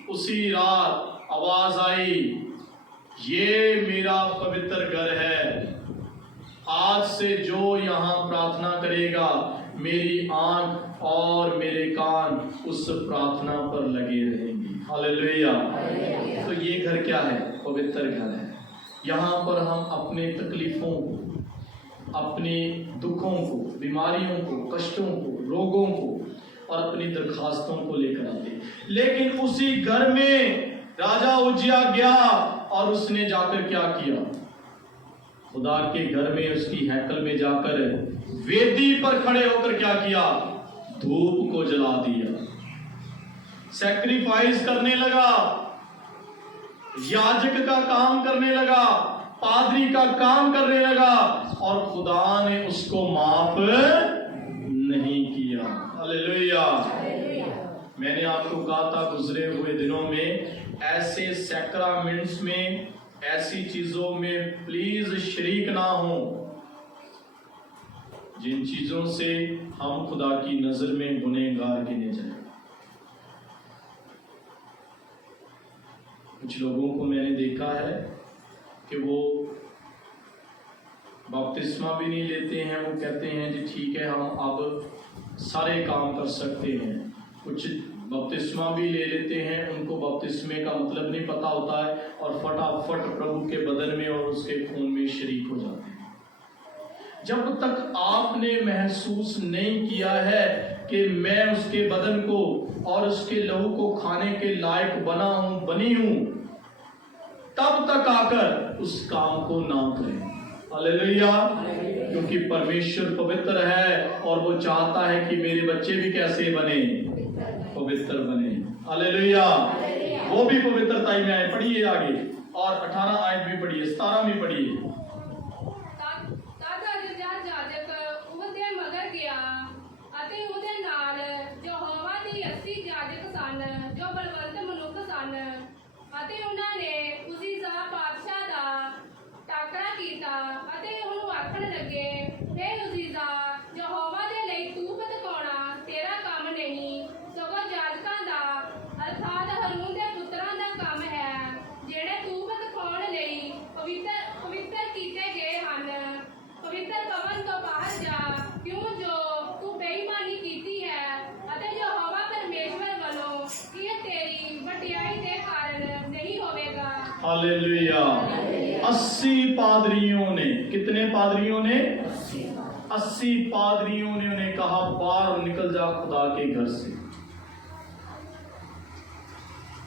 उसी रात आवाज आई, ये मेरा पवित्र घर है। आज से जो यहाँ प्रार्थना करेगा, मेरी आंख और मेरे कान उस प्रार्थना पर लगे रहेंगे। हालेलुया। तो ये घर क्या है? पवित्र घर है। यहाँ पर हम अपने तकलीफों को, अपने दुखों को, बीमारियों को, कष्टों को, रोगों को और अपनी दरखास्तों को लेकर आते हैं। लेकिन उसी घर में राजा उजिया गया और उसने जाकर क्या किया? खुदा के घर में, उसकी हैकल में जाकर वेदी पर खड़े होकर क्या किया? धूप को जला दिया, सैक्रिफाइस करने लगा, याजक का काम करने लगा, पादरी का काम करने लगा, और खुदा ने उसको माफ नहीं किया। हालेलुया। मैंने आपको कहा था गुजरे हुए दिनों में, ऐसे सैक्रामेंट्स में, ऐसी चीजों में प्लीज शरीक ना हो जिन चीजों से हम खुदा की नजर में गुनहगार गिने जाए। कुछ लोगों को मैंने देखा है कि वो बपतिस्मा भी नहीं लेते हैं। वो कहते हैं जी ठीक है, हम अब सारे काम कर सकते हैं। कुछ बपतिस्मा भी ले लेते हैं, उनको बपतिस्मे का मतलब नहीं पता होता है, और फटाफट प्रभु के बदन में और उसके खून में शरीक हो जाते हैं। जब तक आपने महसूस नहीं किया है कि मैं उसके बदन को और उसके लहू को खाने के लायक बनी हूं, तब तक आकर उस काम को ना करें। हालेलुया। क्योंकि परमेश्वर पवित्र है और वो चाहता है कि मेरे बच्चे भी कैसे बने, पवित्र बने। हालेलुया। वो भी पवित्रता में आए। पढ़िए आगे, और 18 आयत भी पढ़िए, 17 भी पढ़िए। ਤਦ ਅਜਿਹਾ ਜਾਜਕ ਉਹਦੇ ਮਗਰ ਗਿਆ ਅਤੇ ਉਹਦੇ ਨਾਲ ਯਹੋਵਾ ਦੇ 80 ਜਾਜਕ ਸਨ ਜੋ ਬਲਵੰਤ ਮਨੁੱਖ ਸਨ, ਅਤੇ ਉਹਨਾਂ ਨੇ ਉਜ਼ੀਜ਼ਾ ਬਾਦਸ਼ਾਹ ਦਾ ਟਾਕਰਾ ਕੀਤਾ ਅਤੇ ਉਹਨੂੰ ਆਖਣ ਲੱਗੇ, हे ਉਜ਼ੀਜ਼ਾ, ਯਹੋਵਾ ਦੇ ਲਈ ਧੂਪ ਤਕਾਉਣਾ ਤੇਰਾ ਕੰਮ ਨਹੀਂ, ਸਗੋਂ ਜਾਜਕਾਂ ਦਾ ਅਰਥਾਤ ਹਰੂਨ ਦੇ ਪੁੱਤਰਾਂ ਦਾ ਕੰਮ ਹੈ, ਜਿਹੜੇ ਧੂਪ ਤਕਾਉਣ ਲਈ ਪਵਿੱਤਰ ਕੀਤੇ ਗਏ ਹਨ। ਪਵਿੱਤਰ ਭਵਨ ਤੋਂ ਬਾਹਰ ਜਾ, ਕਿਉਂ ਜੋ ਤੂੰ ਬੇਈਮਾਨੀ ਕੀਤੀ ਹੈ ਅਤੇ ਯਹੋਵਾ ਪਰਮੇਸ਼ਵਰ ਵੱਲੋਂ ਇਹ ਤੇਰੀ ਵਡਿਆਈ ਦੇ ਕਾਰਨ नहीं होवेगा। हालेलुया। 80 पादरियों ने, कितने पादरियों ने? 80 पादरियों ने उन्हें कहा, बाहर निकल जा खुदा के घर से।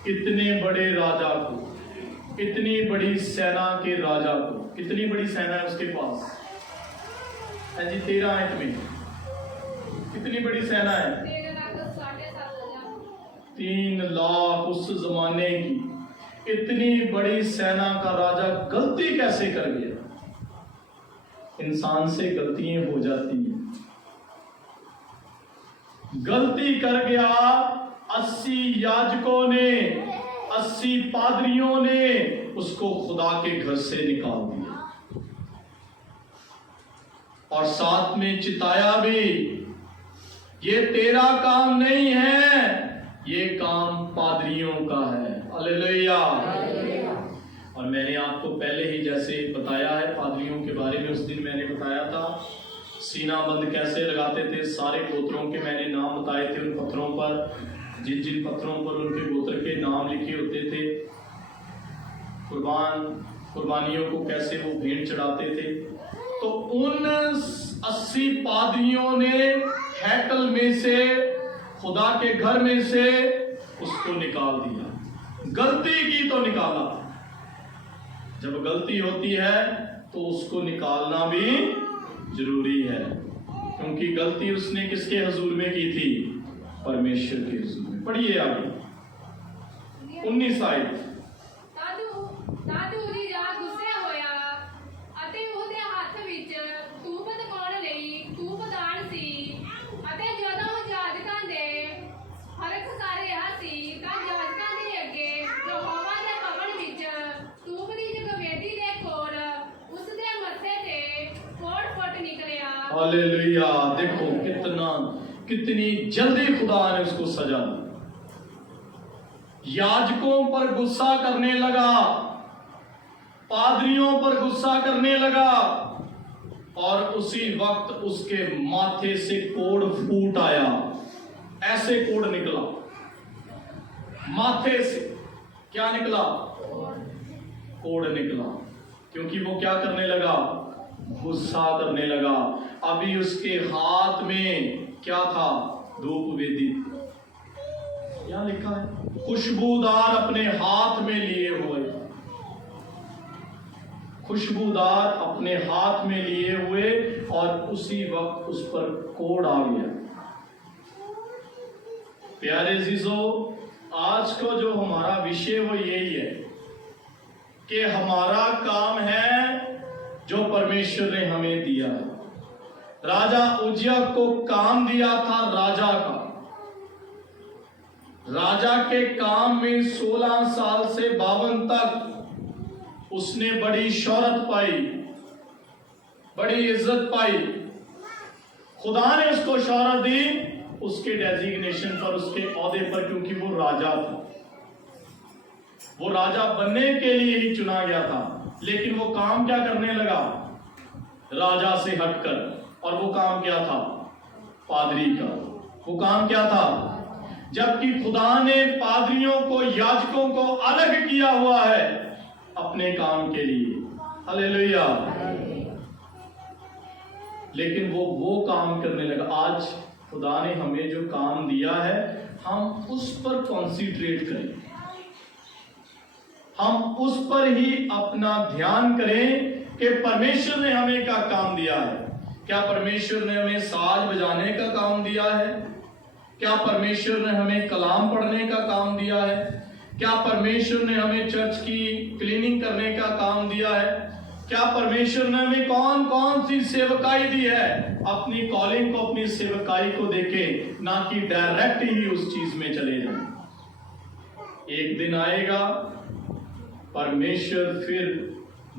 इतने बड़े राजा को, इतनी बड़ी सेना के राजा को, कितनी बड़ी सेना है उसके पास है जी? 13 आयत में कितनी बड़ी सेना है? 3 लाख उस जमाने की इतनी बड़ी सेना का राजा गलती कैसे कर गया? इंसान से गलतियां हो जाती हैं। गलती कर गया। 80 याजकों ने, 80 पादरियों ने उसको खुदा के घर से निकाल दिया और साथ में चिताया भी, ये तेरा काम नहीं है, ये काम पादरियों का है। हालेलुया। और मैंने आपको पहले ही जैसे बताया है पादरियों के बारे में, उस दिन मैंने बताया था सीना बंद कैसे लगाते थे। सारे गोत्रों के मैंने नाम बताए थे, उन पत्थरों पर, जिन जिन पत्थरों पर उनके गोत्र के नाम लिखे होते थे। कुर्बानियों को कैसे वो भेंट चढ़ाते थे। तो उन 80 पादरियों ने हैकल में से, खुदा के घर में से उसको निकाल दिया। गलती की तो निकाला। जब गलती होती है तो उसको निकालना भी जरूरी है, क्योंकि गलती उसने किसके हुजूर में की थी? परमेश्वर के हुजूर में। पढ़िए आगे 19 आयत। ਤਦ ਉਜ਼ੀਜ਼ਾ ਗੁੱਸੇ ਹੋਇਆ ਅਤੇ ਉਹਦੇ ਹੱਥ ਵਿੱਚ ਧੂਪ ਤਕਾਉਣ ਲਈ ਧੂਪਦਾਨ ਸੀ, ਅਤੇ ਜਦੋਂ ਉਹ ਜਾਜਕਾਂ ਦੇ ਫਰਕ ਕਰ ਰਿਹਾ ਸੀ ਤਾਂ ਜਾਜਕਾਂ ਦੇ ਅੱਗੇ ਯਹੋਵਾ ਦੇ ਭਵਨ ਵਿੱਚ ਧੂਪ ਦੀ ਜਗਵੇਦੀ ਦੇ ਕੋਲ ਉਸ ਦੇ ਮੱਥੇ ਤੇ ਫੋਟ ਨਿਕਲਿਆ। हालेलुया। देखो कितनी जल्दी खुदा ने उसको सजा दी। याजकों पर गुस्सा करने लगा, पादरियों पर गुस्सा करने लगा, और उसी वक्त उसके माथे से कोढ़ फूट आया। ऐसे कोढ़ निकला माथे से। क्या निकला? कोढ़ निकला। क्योंकि वो क्या करने लगा? गुस्सा करने लगा। अभी उसके हाथ में क्या था? धूप वेदी। क्या लिखा है? खुशबूदार अपने हाथ में लिए हुए, खुशबूदार अपने हाथ में लिए हुए, और उसी वक्त उस पर कोढ़ आ गया। प्यारे जीजो, आज का जो हमारा विषय वो यही है कि हमारा काम है जो परमेश्वर ने हमें दिया है। राजा उजिया को काम दिया था राजा का। राजा के काम में 16 साल से 52 तक उसने बड़ी शोहरत पाई, बड़ी इज्जत पाई। खुदा ने उसको शोहरत दी उसके डेजिग्नेशन पर, उसके औहदे पर, क्योंकि वो राजा था। वो राजा बनने के लिए ही चुना गया था। लेकिन वो काम क्या करने लगा? राजा से हटकर। और वो काम क्या था? पादरी का। वो काम क्या था? जबकि खुदा ने पादरियों को, याजकों को अलग किया हुआ है अपने काम के लिए। हालेलुया। लेकिन वो काम करने लगा। आज खुदा ने हमें जो काम दिया है हम उस पर कॉन्सेंट्रेट करें, हम उस पर ही अपना ध्यान करें कि परमेश्वर ने हमें क्या काम दिया है। क्या परमेश्वर ने हमें साज बजाने का काम दिया है? क्या परमेश्वर ने हमें कलाम पढ़ने का काम दिया है? क्या परमेश्वर ने हमें चर्च की क्लीनिंग करने का काम दिया है? क्या परमेश्वर ने हमें कौन कौन सी सेवकाई दी है? अपनी कॉलिंग को, अपनी सेवकाई को देखें, ना कि डायरेक्ट ही उस चीज में चले जाएं। एक दिन आएगा परमेश्वर फिर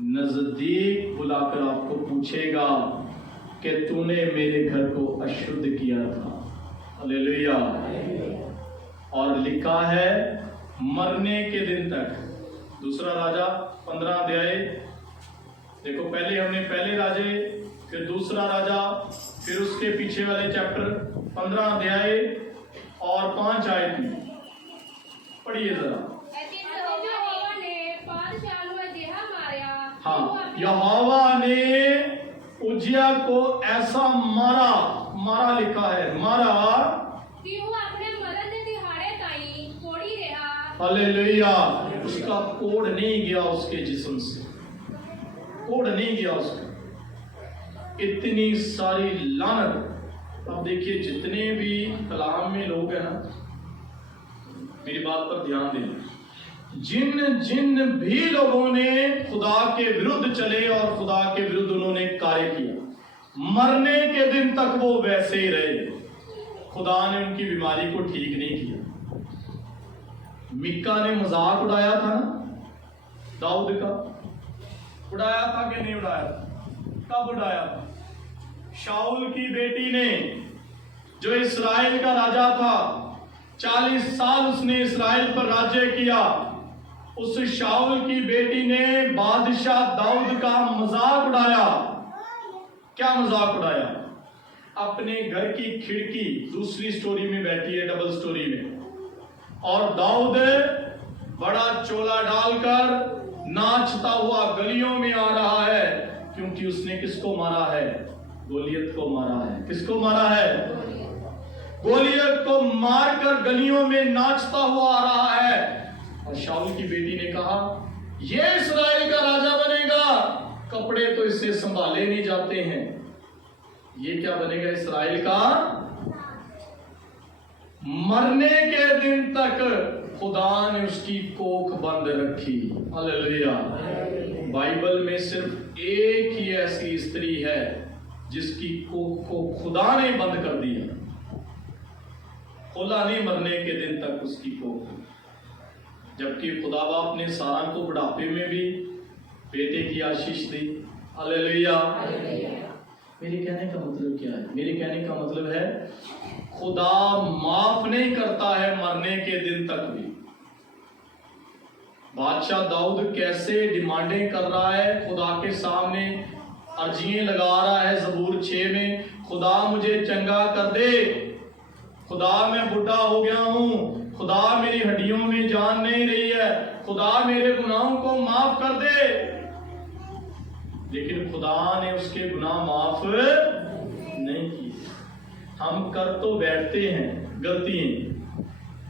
नजदीक बुलाकर आपको पूछेगा कि तूने मेरे घर को अशुद्ध किया था। हालेलुया। और लिखा है मरने के दिन तक। दूसरा राजा 15 अध्याय देखो, पहले हमने पहले राजे, फिर दूसरा राजा, फिर उसके पीछे वाले चैप्टर 15 अध्याय और 5 आयत में पढ़िए जरा। हाँ, यहोवा ने उजिया को ऐसा मारा लिखा है, मारा कि वो अपने मरण दे दिहाड़े ताई कोड़ी रहा। हालेलुया। उसका कोड नहीं गया, उसके जिस्म से कोड नहीं गया उसका। इतनी सारी लानत। अब देखिए, जितने भी कलाम में लोग हैं ना, मेरी बात पर ध्यान दें, जिन भी लोगों ने खुदा के विरुद्ध चले और खुदा के विरुद्ध उन्होंने कार्य किया, मरने के दिन तक वो वैसे ही रहे। खुदा ने उनकी बीमारी को ठीक नहीं किया। मिक्का ने मजाक उड़ाया था ना दाऊद का, उड़ाया था कि नहीं उड़ाया था? कब उड़ाया था? शाऊल की बेटी ने, जो इस्राएल का राजा था, 40 साल उसने इस्राएल पर राज्य किया। उस शाऊल की बेटी ने बादशाह दाऊद का मजाक उड़ाया। क्या मजाक उड़ाया? अपने घर की खिड़की, दूसरी स्टोरी में बैठी है, डबल स्टोरी में, और दाऊद बड़ा चोला डालकर नाचता हुआ गलियों में आ रहा है, क्योंकि उसने किसको मारा है? गोलियत को मारा है। किसको मारा है? गोलियत को मारकर गलियों में नाचता हुआ आ रहा है। और शाऊल की बेटी ने कहा, ये इस्राएल का राजा बनेगा। कपड़े तो इससे संभाले नहीं जाते हैं, ये क्या बनेगा इस्राएल का? मरने के दिन तक खुदा ने उसकी कोख बंद रखी। हालेलुया। बाइबल में सिर्फ एक ही ऐसी स्त्री है जिसकी कोख को खुदा ने बंद कर दिया, खोला नहीं मरने के दिन तक उसकी कोख। जबकि खुदा बाप ने सारा को बुढ़ापे में भी बेटे की आशीष दी। हालेलुया। मेरे कहने का मतलब क्या है? मेरे कहने का मतलब है खुदा माफ नहीं करता है मरने के दिन तक भी। बादशाह दाऊद कैसे डिमांडें कर रहा है खुदा के सामने, अर्जियां लगा रहा है ज़बूर 6 में, खुदा मुझे चंगा कर दे, खुदा मैं बुढ़ा हो गया हूं, खुदा मेरी हड्डियों में जान नहीं रही है, खुदा मेरे गुनाहों को माफ कर दे। लेकिन खुदा ने उसके गुनाह माफ नहीं किए। हम कर तो बैठते हैं गलतियां,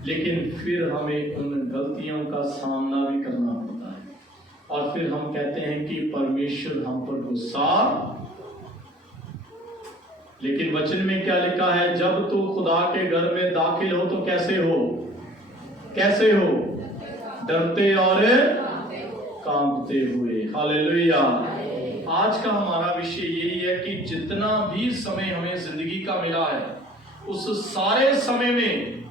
लेकिन फिर हमें उन गलतियों का सामना भी करना पड़ता है, और फिर हम कहते हैं कि परमेश्वर हम पर गुस्सा। लेकिन वचन में क्या लिखा है? जब तू खुदा के घर में दाखिल हो तो कैसे हो? कैसे हो? डरते और कांपते हुए। हालेलुया। आज का हमारा विषय यही है कि जितना भी समय हमें जिंदगी का मिला है, उस सारे समय में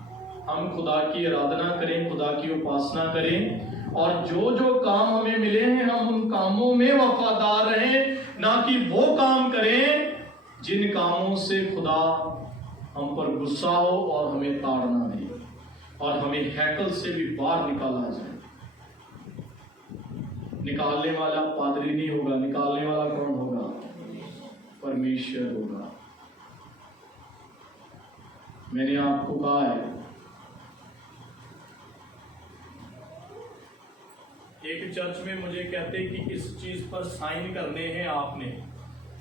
हम खुदा की आराधना करें, खुदा की उपासना करें, और जो जो काम हमें मिले हैं हम उन कामों में वफादार रहें, ना कि वो काम करें जिन कामों से खुदा हम पर गुस्सा हो और हमें ताड़ना दे और हमें हैकल से भी बाहर निकाला जाए। निकालने वाला पादरी नहीं होगा, निकालने वाला कौन होगा? परमेश्वर होगा। मैंने आपको कहा है, एक चर्च में मुझे कहते कि इस चीज पर साइन करने हैं आपने।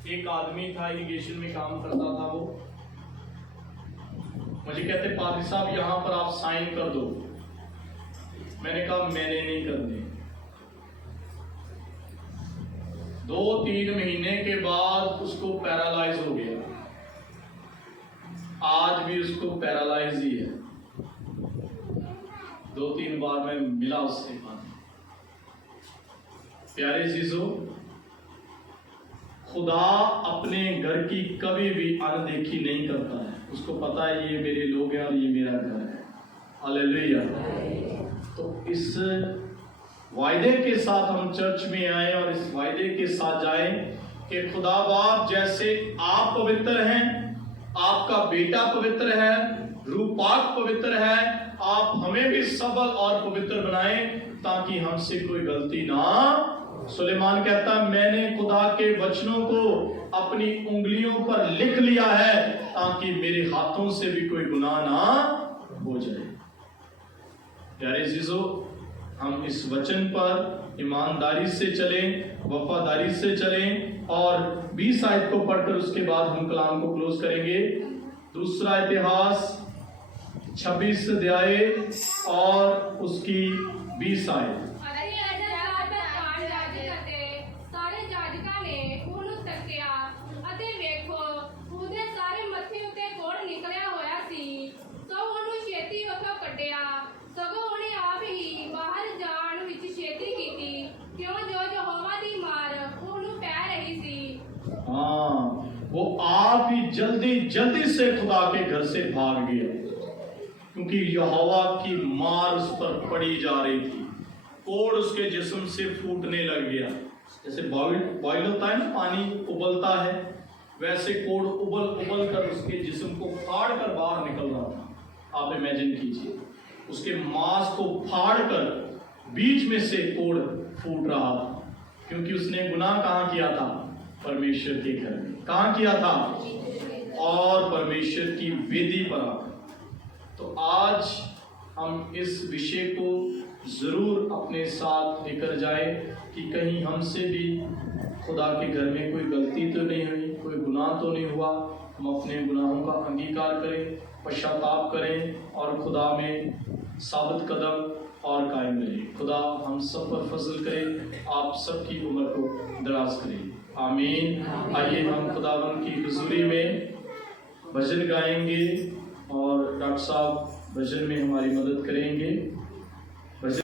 एक आदमी था, इरिगेशन में काम करता था वो, मुझे कहते पादरी साहब यहाँ पर आप साइन कर दो। मैंने कहा मैंने नहीं करने। 2-3 महीने के बाद उसको पैरालाइज हो गया। आज भी उसको पैरालाइज ही है। 2-3 बार मैं मिला उससे। प्यारे जीजो, खुदा अपने घर की कभी भी अनदेखी नहीं करता है। उसको पता है ये मेरे लोग हैं और ये मेरा घर है। हालेलुया। तो इस वायदे के साथ हम चर्च में आए और इस वायदे के साथ जाए कि खुदा बाप जैसे आप पवित्र हैं, आपका बेटा पवित्र है, रूह पाक पवित्र है, आप हमें भी सबल और पवित्र बनाएं ताकि हमसे कोई गलती ना। सुलेमान कहता मैंने खुदा के वचनों को अपनी उंगलियों पर लिख लिया है ताकि मेरे हाथों से भी कोई गुनाह ना हो जाए। प्यारे जीजो, हम इस वचन पर ईमानदारी से चलें, वफादारी से चलें और 20 आयत को पढ़कर उसके बाद हम कलाम को क्लोज करेंगे। दूसरा इतिहास 26 अध्याय और उसकी 20 आयत। वो आप ही जल्दी से खुदा के घर से भाग गया क्योंकि यहोवा की मार उस पर पड़ी जा रही थी। कोड़ उसके जिस्म से फूटने लग गया। जैसे बॉयल होता है ना, पानी उबलता है, वैसे कोड़ उबल कर उसके जिस्म को फाड़ कर बाहर निकल रहा था। आप इमेजिन कीजिए, उसके मांस को फाड़ कर बीच में से कोड़ फूट रहा था क्योंकि उसने गुनाह कहाँ किया था? परमेश्वर के घर में। कहाँ किया था? और परमेश्वर की वेदी पर आकर। तो आज हम इस विषय को जरूर अपने साथ लेकर जाए कि कहीं हमसे भी खुदा के घर में कोई गलती तो नहीं हुई, कोई गुनाह तो नहीं हुआ। हम अपने गुनाहों का अंगीकार करें, पश्चाताप करें और खुदा में साबित कदम और कायम रहें। खुदा हम सब पर फजल करे, आप सबकी उम्र को दराज करें। आमीन। आइए हम खुदावन की हुजूरी में भजन गाएंगे और डॉक्टर साहब भजन में हमारी मदद करेंगे।